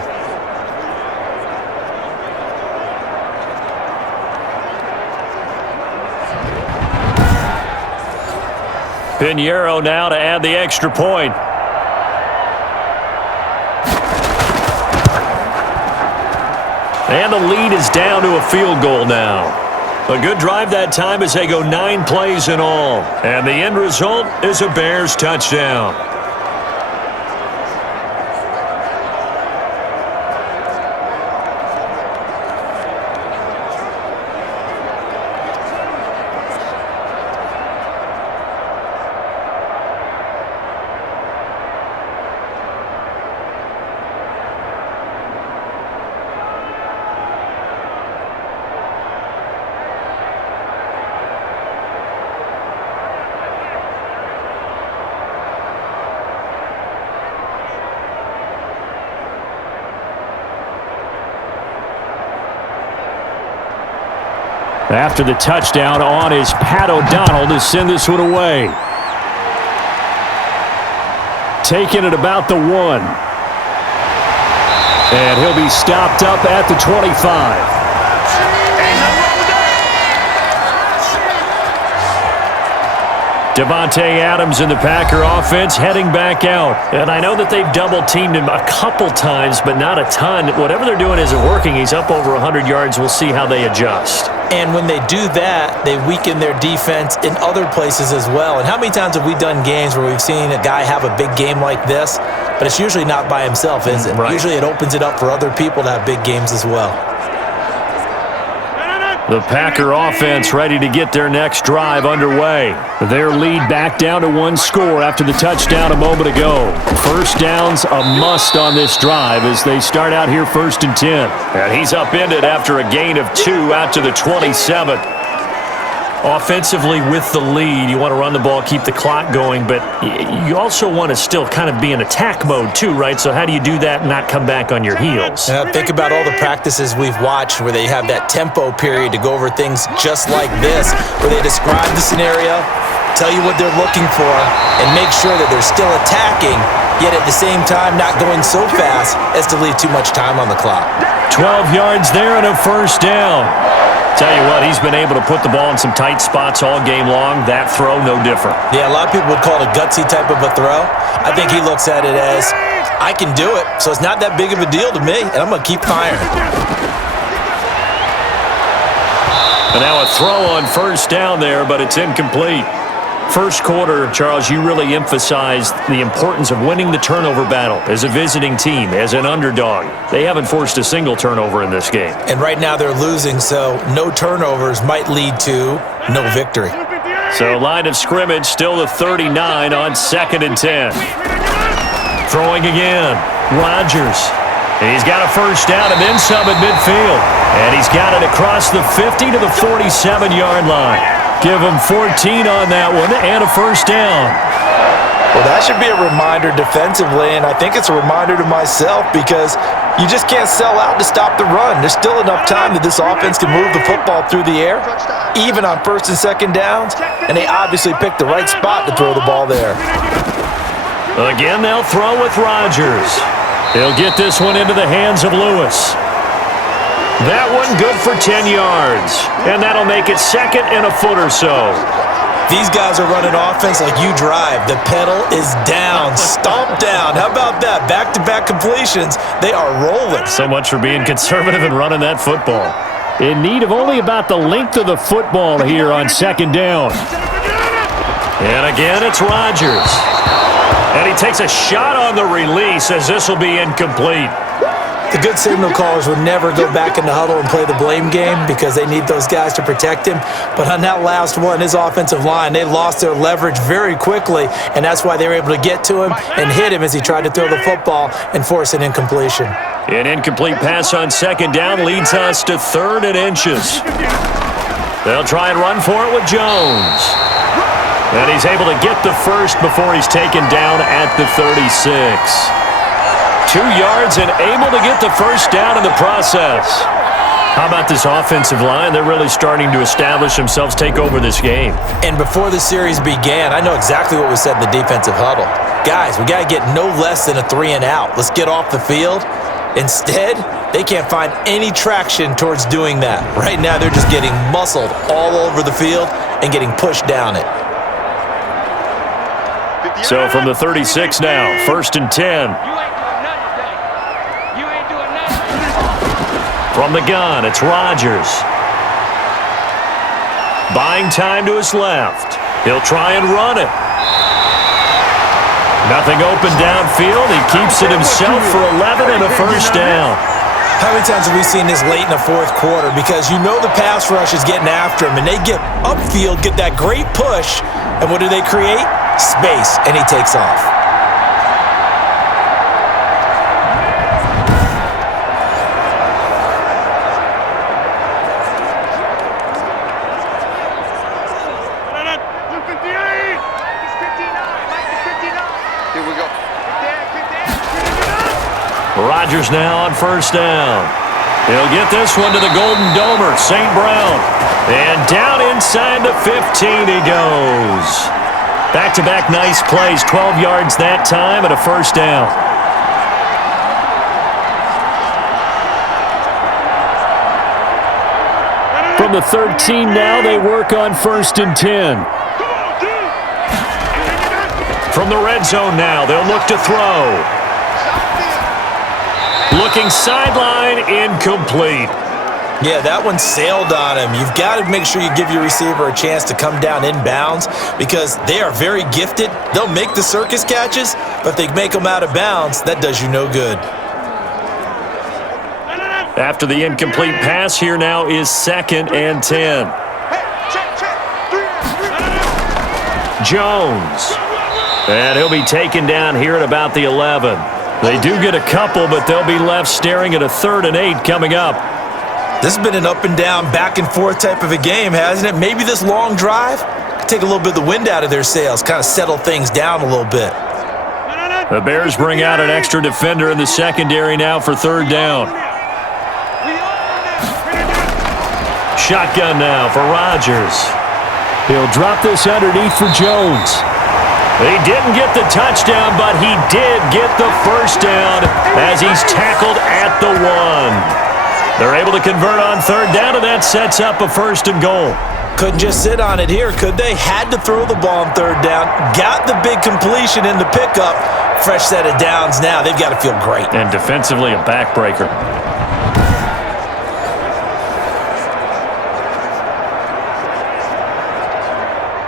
Pinheiro now to add the extra point. And the lead is down to a field goal now. A good drive that time as they go 9 plays in all. And the end result is a Bears touchdown. After the touchdown on is Pat O'Donnell to send this one away. Taking it about the 1. And he'll be stopped up at the 25. Devontae Adams in the Packer offense heading back out. And I know that they've double-teamed him a couple times, but not a ton. Whatever they're doing isn't working. He's up over 100 yards. We'll see how they adjust. And when they do that, they weaken their defense in other places as well. And how many times have we done games where we've seen a guy have a big game like this, but it's usually not by himself, is it? Right. Usually it opens it up for other people to have big games as well. The Packer offense ready to get their next drive underway. Their lead back down to 1 score after the touchdown a moment ago. First down's a must on this drive as they start out here 1st and 10. And he's upended after a gain of 2 out to the 27. Offensively with the lead, you want to run the ball, keep the clock going, but you also want to still kind of be in attack mode too, right? So how do you do that and not come back on your heels? Think about all the practices we've watched where they have that tempo period to go over things just like this, where they describe the scenario, tell you what they're looking for, and make sure that they're still attacking, yet at the same time not going so fast as to leave too much time on the clock. 12 yards there and a first down. Tell you what, he's been able to put the ball in some tight spots all game long. That throw, no different. Yeah, a lot of people would call it a gutsy type of a throw. I think he looks at it as, I can do it, so it's not that big of a deal to me, and I'm going to keep firing. And now a throw on first down there, but it's incomplete. First quarter, Charles, you really emphasized the importance of winning the turnover battle as a visiting team, as an underdog. They haven't forced a single turnover in this game. And right now they're losing, so no turnovers might lead to no victory. So line of scrimmage still the 39 on 2nd and 10. Throwing again, Rodgers. He's got a first down and then some at midfield. And he's got it across the 50 to the 47-yard line. Give him 14 on that one and a first down. Well, that should be a reminder defensively, and I think it's a reminder to myself because you just can't sell out to stop the run. There's still enough time that this offense can move the football through the air, even on 1st and 2nd downs, and they obviously picked the right spot to throw the ball there. Again, they'll throw with Rodgers. He'll get this one into the hands of Lewis. That one good for 10 yards, and that'll make it 2nd and a foot or so. These guys are running offense like you drive. The pedal is down, stomp down. How about that? Back-to-back completions. They are rolling. So much for being conservative and running that football. In need of only about the length of the football here on 2nd down. And again, it's Rodgers. And he takes a shot on the release as this will be incomplete. The good signal callers would never go back in the huddle and play the blame game because they need those guys to protect him. But on that last one, his offensive line, they lost their leverage very quickly, and that's why they were able to get to him and hit him as he tried to throw the football and force an incompletion. An incomplete pass on 2nd down leads us to 3rd and inches. They'll try and run for it with Jones. And he's able to get the first before he's taken down at the 36. 2 yards and able to get the first down in the process. How about this offensive line? They're really starting to establish themselves, take over this game. And before the series began, I know exactly what was said in the defensive huddle. Guys, we got to get no less than a 3 and out. Let's get off the field. Instead, they can't find any traction towards doing that. Right now, they're just getting muscled all over the field and getting pushed down it. So from the 36 now, 1st and 10. From the gun, it's Rodgers. Buying time to his left. He'll try and run it. Nothing open downfield. He keeps it himself for 11 and a first down. How many times have we seen this late in the 4th quarter? Because you know the pass rush is getting after him, and they get upfield, get that great push, and what do they create? Space, and he takes off. Rodgers now on 1st down. He'll get this one to the Golden Domer, St. Brown. And down inside the 15 he goes. Back-to-back nice plays, 12 yards that time and a first down. From the 13 now, they work on 1st and 10. From the red zone now, they'll look to throw. Looking sideline, incomplete. Yeah, that one sailed on him. You've got to make sure you give your receiver a chance to come down inbounds because they are very gifted. They'll make the circus catches, but if they make them out of bounds, that does you no good. After the incomplete pass, here now is 2nd and 10. Jones. And he'll be taken down here at about the 11. They do get a couple, but they'll be left staring at a 3rd and 8 coming up. This has been an up and down, back and forth type of a game, hasn't it? Maybe this long drive take a little bit of the wind out of their sails, kind of settle things down a little bit. The Bears bring out an extra defender in the secondary now for 3rd down. Shotgun now for Rodgers. He'll drop this underneath for Jones. He didn't get the touchdown, but he did get the first down as he's tackled at the 1. They're able to convert on 3rd down, and that sets up a 1st and goal. Couldn't just sit on it here, could they? Had to throw the ball on 3rd down. Got the big completion in the pickup. Fresh set of downs now. They've got to feel great. And defensively, a backbreaker.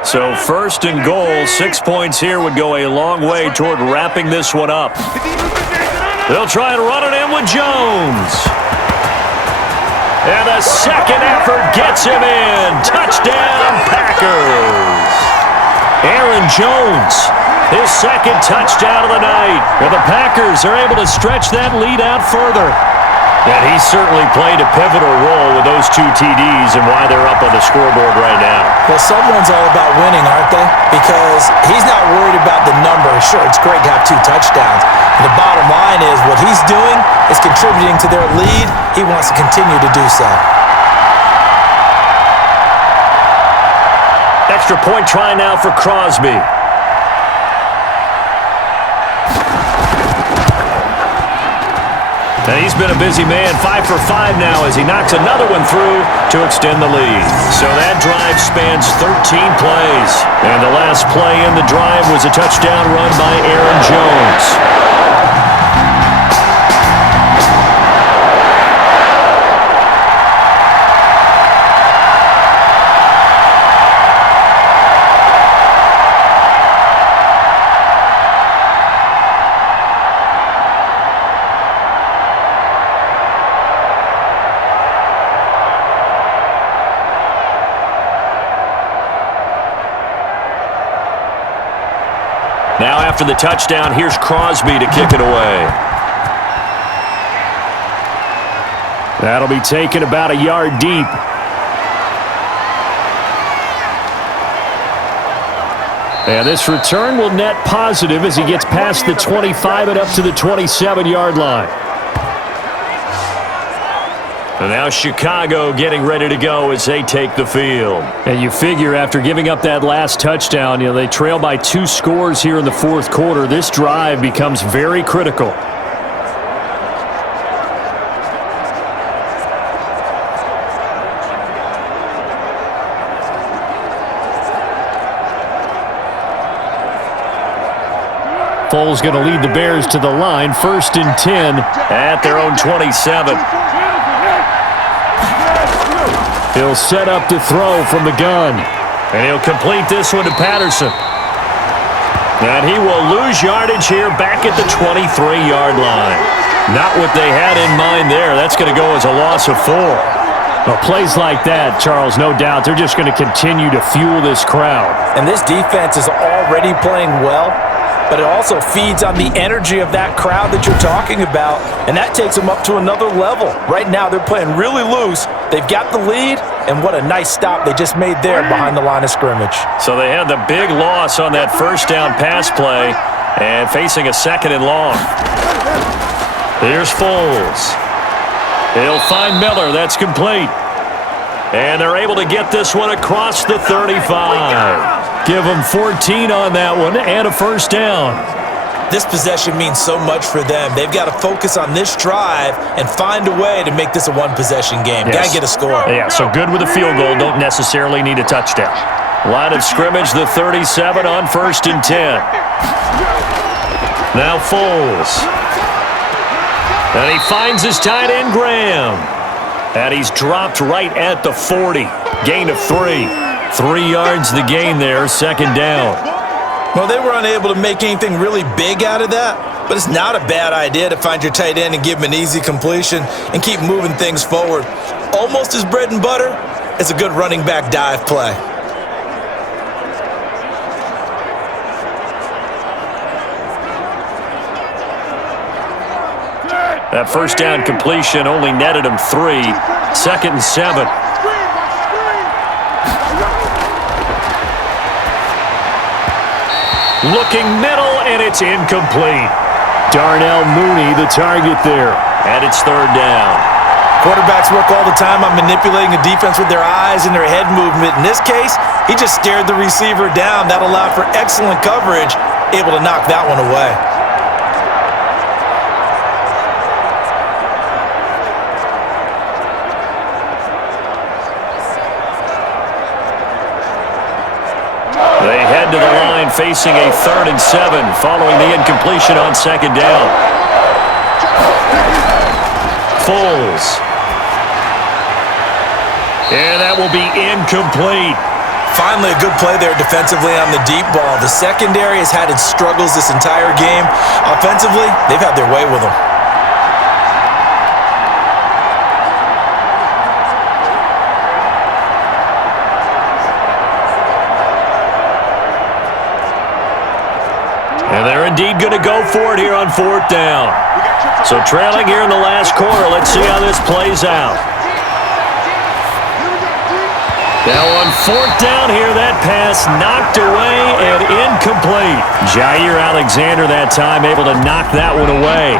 So 1st and goal, 6 points here would go a long way toward wrapping this one up. They'll try and run it in with Jones. And the second effort gets him in. Touchdown, Packers. Aaron Jones, his 2nd touchdown of the night. Well, the Packers are able to stretch that lead out further. And he certainly played a pivotal role with those 2 TDs and why they're up on the scoreboard right now. Well, someone's all about winning, aren't they? Because he's not worried about the number. Sure, it's great to have 2 touchdowns. And the bottom line is what he's doing is contributing to their lead. He wants to continue to do so. Extra point try now for Crosby. And he's been a busy man, 5 for 5 now as he knocks another one through to extend the lead. So that drive spans 13 plays. And the last play in the drive was a touchdown run by Aaron Jones. Now after the touchdown, here's Crosby to kick it away. That'll be taken about a yard deep. And this return will net positive as he gets past the 25 and up to the 27-yard line. And now Chicago getting ready to go as they take the field. And you figure after giving up that last touchdown, they trail by 2 scores here in the 4th quarter. This drive becomes very critical. Foles going to lead the Bears to the line. 1st and 10 at their own 27. He'll set up to throw from the gun. And he'll complete this one to Patterson. And he will lose yardage here back at the 23-yard line. Not what they had in mind there. That's going to go as a loss of 4. Well, plays like that, Charles, no doubt, they're just going to continue to fuel this crowd. And this defense is already playing well, but it also feeds on the energy of that crowd that you're talking about, and that takes them up to another level. Right now, they're playing really loose. They've got the lead, and what a nice stop they just made there behind the line of scrimmage. So they had the big loss on that 1st down pass play and facing a 2nd and long. Here's Foles. He'll find Miller. That's complete. And they're able to get this one across the 35. Give them 14 on that one and a first down. This possession means so much for them. They've got to focus on this drive and find a way to make this a one-possession game. Yes. Got to get a score. Yeah, so good with a field goal. Don't necessarily need a touchdown. Line of scrimmage, the 37 on 1st and 10. Now Foles. And he finds his tight end, Graham. And he's dropped right at the 40. Gain of 3. 3 yards the gain there, 2nd down. Well, they were unable to make anything really big out of that, but it's not a bad idea to find your tight end and give him an easy completion and keep moving things forward. Almost as bread and butter as a good running back dive play. That first down completion only netted him 3. 2nd and 7. Looking middle, and it's incomplete. Darnell Mooney, the target there. And it's 3rd down. Quarterbacks work all the time on manipulating a defense with their eyes and their head movement. In this case, he just stared the receiver down. That allowed for excellent coverage, able to knock that one away. They head to the line facing a 3rd and 7 following the incompletion on 2nd down. Foles. And that will be incomplete. Finally, a good play there defensively on the deep ball. The secondary has had its struggles this entire game. Offensively, they've had their way with them. And they're indeed going to go for it here on 4th down. So trailing here in the last quarter. Let's see how this plays out. Now on 4th down here, that pass knocked away and incomplete. Jair Alexander that time able to knock that one away.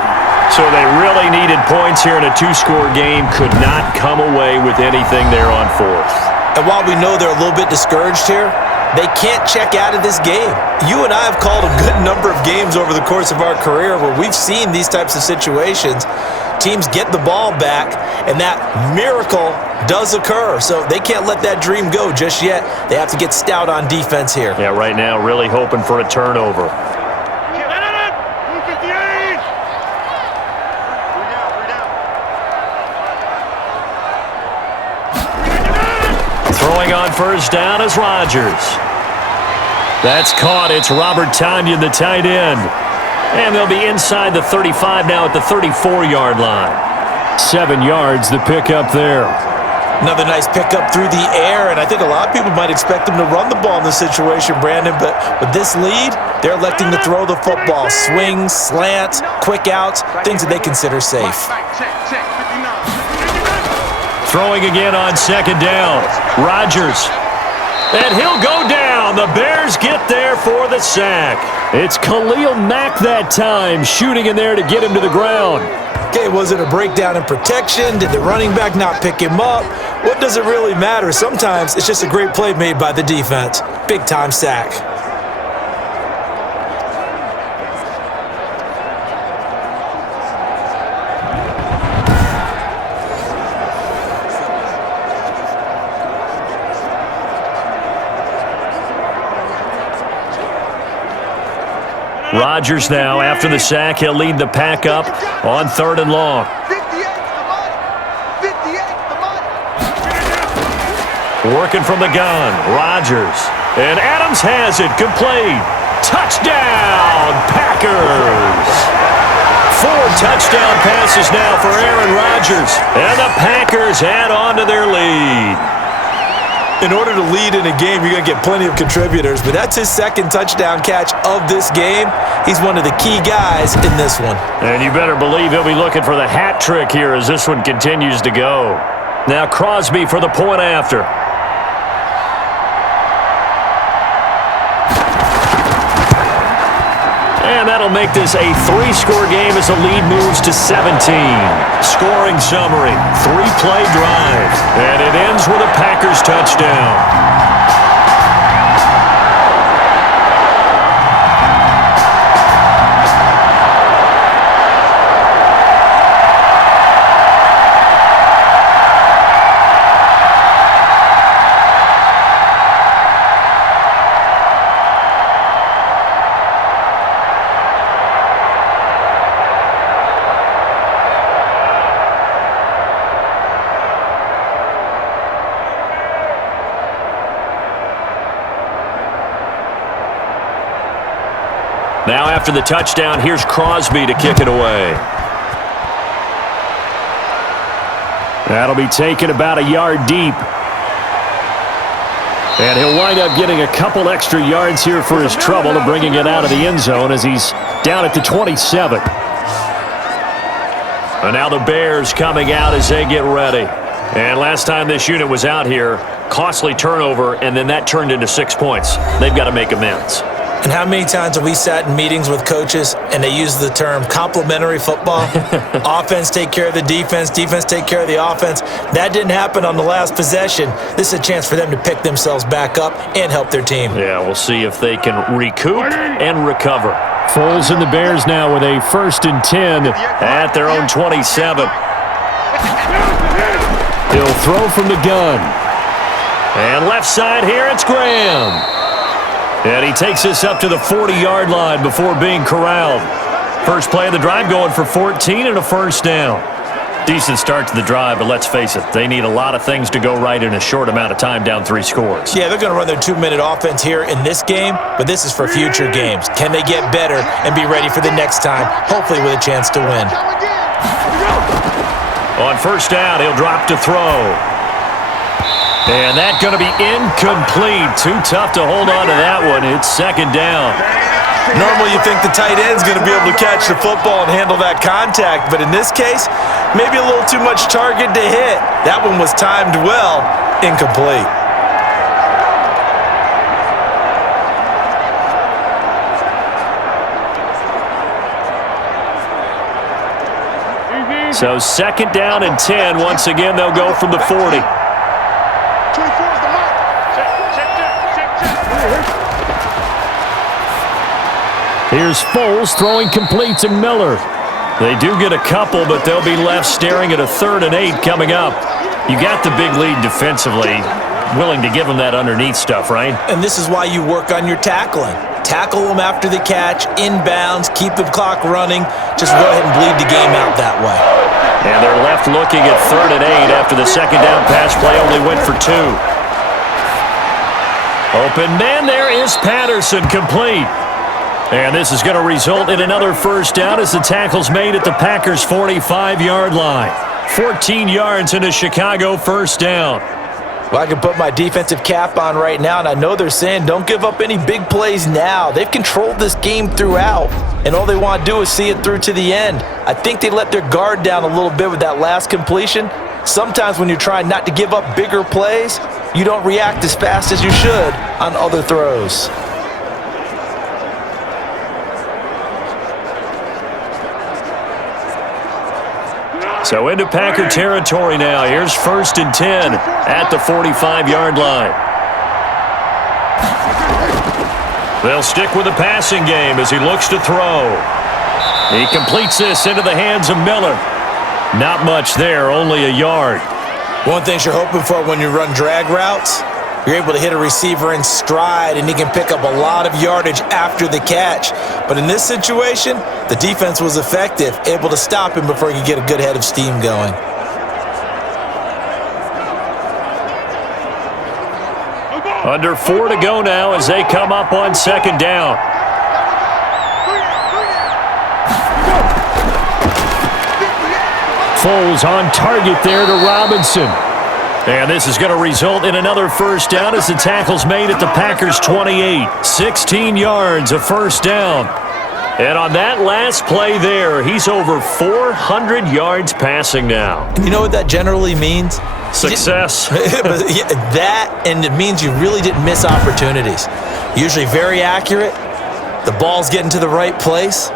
So they really needed points here in a 2-score game. Could not come away with anything there on 4th. And while we know they're a little bit discouraged here, they can't check out of this game. You and I have called a good number of games over the course of our career where we've seen these types of situations. Teams get the ball back, and that miracle does occur. So they can't let that dream go just yet. They have to get stout on defense here. Yeah, right now really hoping for a turnover. Throwing on 1st down is Rodgers. That's caught. It's Robert Tonyan, the tight end. And they'll be inside the 35 now at the 34-yard line. 7 yards the pickup there. Another nice pickup through the air, and I think a lot of people might expect them to run the ball in this situation, Brandon, but with this lead, they're electing to throw the football. Swings, slants, quick outs, things that they consider safe. Throwing again on 2nd down. Rodgers. And he'll go down. The Bears get there for the sack. It's Khalil Mack that time, shooting in there to get him to the ground. Okay, was it a breakdown in protection? Did the running back not pick him up? What does it really matter? Sometimes it's just a great play made by the defense. Big-time sack. Rodgers now, after the sack, he'll lead the pack up on 3rd and long. 58 Working from the gun, Rodgers. And Adams has it, complete. Touchdown, Packers! 4 touchdown passes now for Aaron Rodgers. And the Packers add on to their lead. In order to lead in a game, you're going to get plenty of contributors, but that's his 2nd touchdown catch of this game. He's one of the key guys in this one. And you better believe he'll be looking for the hat trick here as this one continues to go. Now Crosby for the point after. And that'll make this a 3-score game as the lead moves to 17. Scoring summary, 3-play drive. And it ends with a Packers touchdown. Now after the touchdown, here's Crosby to kick it away. That'll be taken about a yard deep. And he'll wind up getting a couple extra yards here for his trouble and bringing it out of the end zone as he's down at the 27. And now the Bears coming out as they get ready. And last time this unit was out here, costly turnover, and then that turned into 6 points. They've got to make amends. And how many times have we sat in meetings with coaches and they use the term complementary football? Offense take care of the defense, defense take care of the offense. That didn't happen on the last possession. This is a chance for them to pick themselves back up and help their team. Yeah, we'll see if they can recoup and recover. Foles and the Bears now with a 1st and 10 at their own 27. He'll throw from the gun. And left side here, it's Graham. And he takes this up to the 40-yard line before being corralled. First play of the drive going for 14 and a first down. Decent start to the drive, but let's face it, they need a lot of things to go right in a short amount of time, down 3 scores. Yeah, they're going to run their 2-minute offense here in this game, but this is for future games. Can they get better and be ready for the next time, hopefully with a chance to win? On first down, he'll drop to throw. And that's going to be incomplete. Too tough to hold on to that one. It's 2nd down. Normally you think the tight end's going to be able to catch the football and handle that contact, but in this case, maybe a little too much target to hit. That one was timed well, incomplete. So 2nd down and 10. Once again, they'll go from the 40. Here's Foles throwing complete to Miller. They do get a couple, but they'll be left staring at a 3rd and 8 coming up. You got the big lead defensively, willing to give them that underneath stuff, right? And this is why you work on your tackling. Tackle them after the catch, inbounds, keep the clock running. Just go ahead and bleed the game out that way. And they're left looking at 3rd and 8 after the 2nd down pass play only went for 2. Open man, there is Patterson, complete. And this is going to result in another first down as the tackle's made at the Packers' 45-yard line. 14 yards into Chicago, first down. Well, I can put my defensive cap on right now, and I know they're saying don't give up any big plays now. They've controlled this game throughout, and all they want to do is see it through to the end. I think they let their guard down a little bit with that last completion. Sometimes when you're trying not to give up bigger plays, you don't react as fast as you should on other throws. So into Packer territory now. Here's 1st and 10 at the 45-yard line. They'll stick with the passing game as he looks to throw. He completes this into the hands of Miller. Not much there, only a yard. One thing you're hoping for when you run drag routes, you're able to hit a receiver in stride and he can pick up a lot of yardage after the catch. But in this situation, the defense was effective, able to stop him before he could get a good head of steam going. Under 4 to go now as they come up on 2nd down. Foles on target there to Robinson. And this is going to result in another first down as the tackle's made at the Packers' 28. 16 yards, a first down. And on that last play there, he's over 400 yards passing now. And you know what that generally means? Success. That, and it means you really didn't miss opportunities. Usually very accurate, The ball's getting to the right place.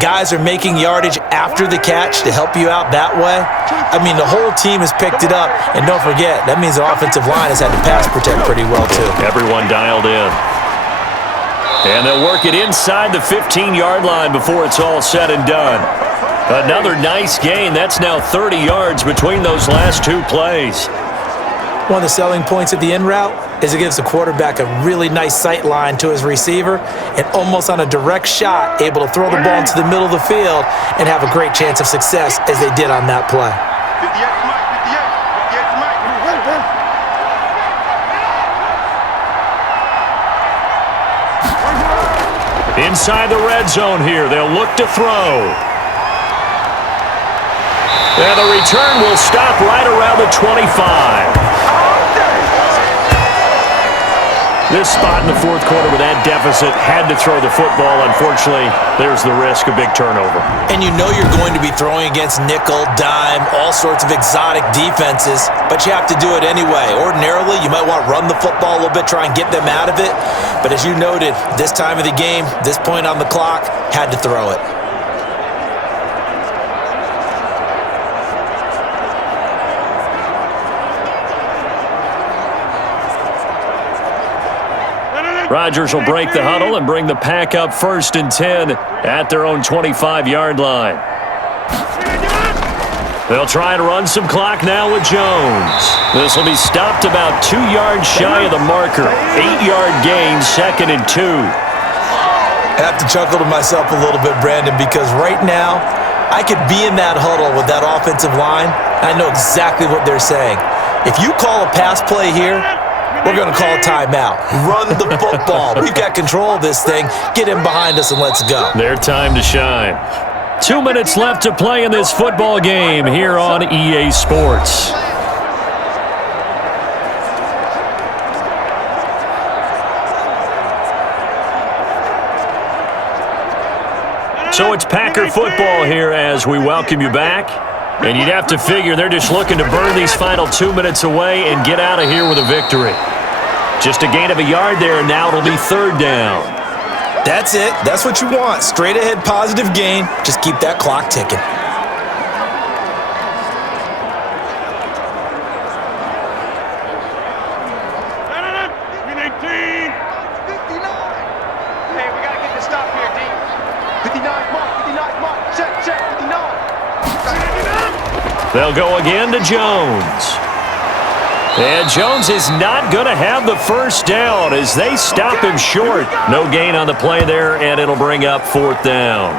Guys are making yardage after the catch to help you out that way. I mean, the whole team has picked it up. And don't forget, that means the offensive line has had to pass protect pretty well, too. Everyone dialed in. And they'll work it inside the 15-yard line before it's all said and done. Another nice gain. That's now 30 yards between those last two plays. One of the selling points of the in route is it gives the quarterback a really nice sight line to his receiver and almost on a direct shot able to throw the ball into the middle of the field and have a great chance of success as they did on that play. 58, Inside the red zone here, they'll look to throw. And the return will stop right around the 25. This spot in the fourth quarter with that deficit had to throw the football. Unfortunately, there's the risk of big turnover. And you know you're going to be throwing against nickel, dime, all sorts of exotic defenses, but you have to do it anyway. Ordinarily, you might want to run the football a little bit, try and get them out of it. But as you noted, this time of the game, this point on the clock, had to throw it. Rodgers will break the huddle and bring the pack up 1st and 10 at their own 25-yard line. They'll try to run some clock now with Jones. This will be stopped about 2 yards shy of the marker. 8-yard gain, 2nd and 2. I have to chuckle to myself a little bit, Brandon, because right now I could be in that huddle with that offensive line. I know exactly what they're saying. If you call a pass play here, we're going to call a timeout. Run the football. We've got control of this thing. Get him behind us and let's go. Their time to shine. 2 minutes left to play in this football game here on EA Sports. So it's Packer football here as we welcome you back. And you'd have to figure they're just looking to burn these final 2 minutes away and get out of here with a victory. Just a gain of a yard there, and now it'll be 3rd down. That's it. That's what you want. Straight ahead positive gain. Just keep that clock ticking. Hey, we got to get this stop here, D. 59 mark, check, 59. They'll go again to Jones. And Jones is not going to have the first down as they stop him short. No gain on the play there, and it'll bring up 4th down.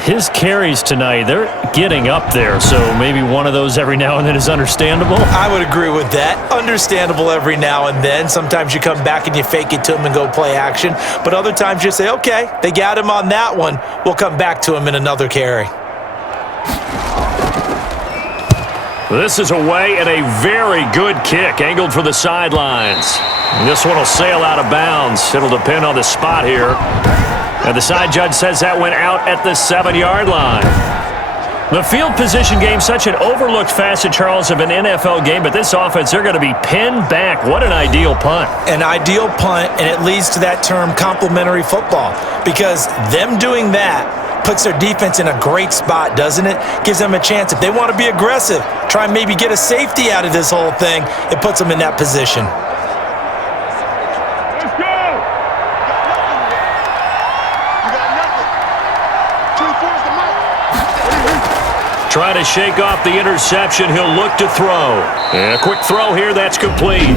His carries tonight, they're getting up there, so maybe one of those every now and then is understandable. I would agree with that. Understandable every now and then. Sometimes you come back and you fake it to him and go play action. But other times you say, okay, they got him on that one. We'll come back to him in another carry. This is away and a very good kick, angled for the sidelines. And this one will sail out of bounds. It'll depend on the spot here. And the side judge says that went out at the 7-yard line. The field position game, such an overlooked facet, Charles, of an NFL game, but this offense, they're going to be pinned back. What an ideal punt. An ideal punt, and it leads to that term complementary football, because them doing that puts their defense in a great spot, doesn't it? Gives them a chance. If they want to be aggressive, try and maybe get a safety out of this whole thing, it puts them in that position. Let's go! You got nothing. 2-4's the mark. Try to shake off the interception. He'll look to throw. And a quick throw here. That's complete.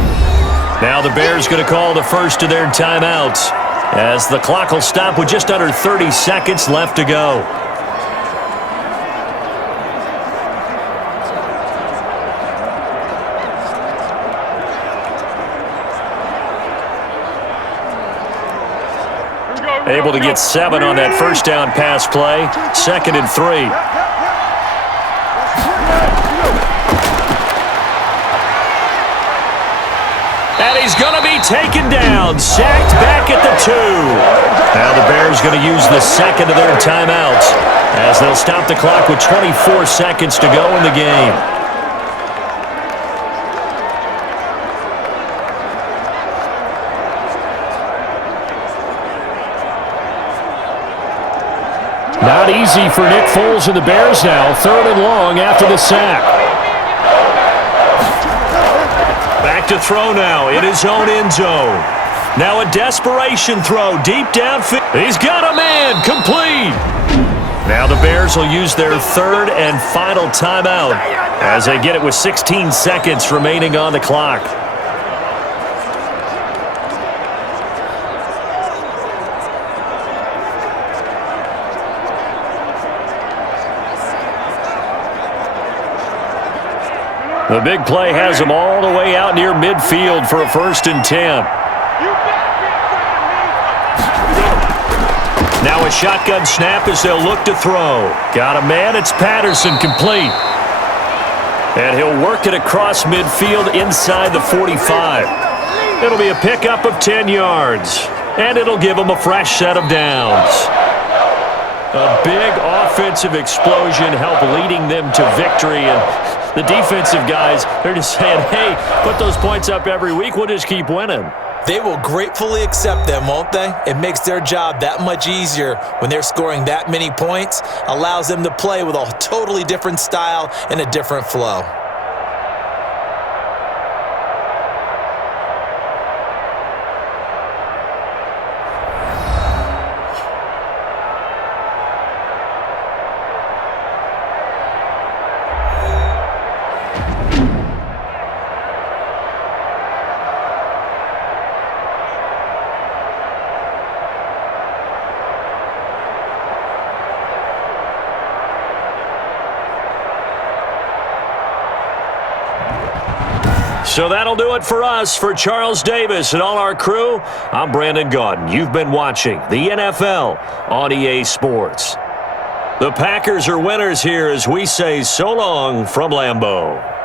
Now the Bears going to call the first of their timeouts, as the clock will stop with just under 30 seconds left to go. Able to get 7 on that first down pass play. 2nd and 3. And he's going to be taken down, sacked back at the 2. Now the Bears going to use the second of their timeouts as they'll stop the clock with 24 seconds to go in the game. Not easy for Nick Foles and the Bears now. 3rd and long after the sack. Back to throw now in his own end zone. Now a desperation throw deep downfield. He's got a man, complete. Now the Bears will use their 3rd and final timeout as they get it with 16 seconds remaining on the clock. The big play has him all the way out near midfield for a 1st and 10. Now a shotgun snap as they'll look to throw. Got a man, it's Patterson, complete. And he'll work it across midfield inside the 45. It'll be a pickup of 10 yards. And it'll give him a fresh set of downs. A big offensive explosion helped leading them to victory. And the defensive guys, they're just saying, hey, put those points up every week. We'll just keep winning. They will gratefully accept them, won't they? It makes their job that much easier when they're scoring that many points. Allows them to play with a totally different style and a different flow. So that'll do it for us. For Charles Davis and all our crew, I'm Brandon Gaudin. You've been watching the NFL on EA Sports. The Packers are winners here as we say so long from Lambeau.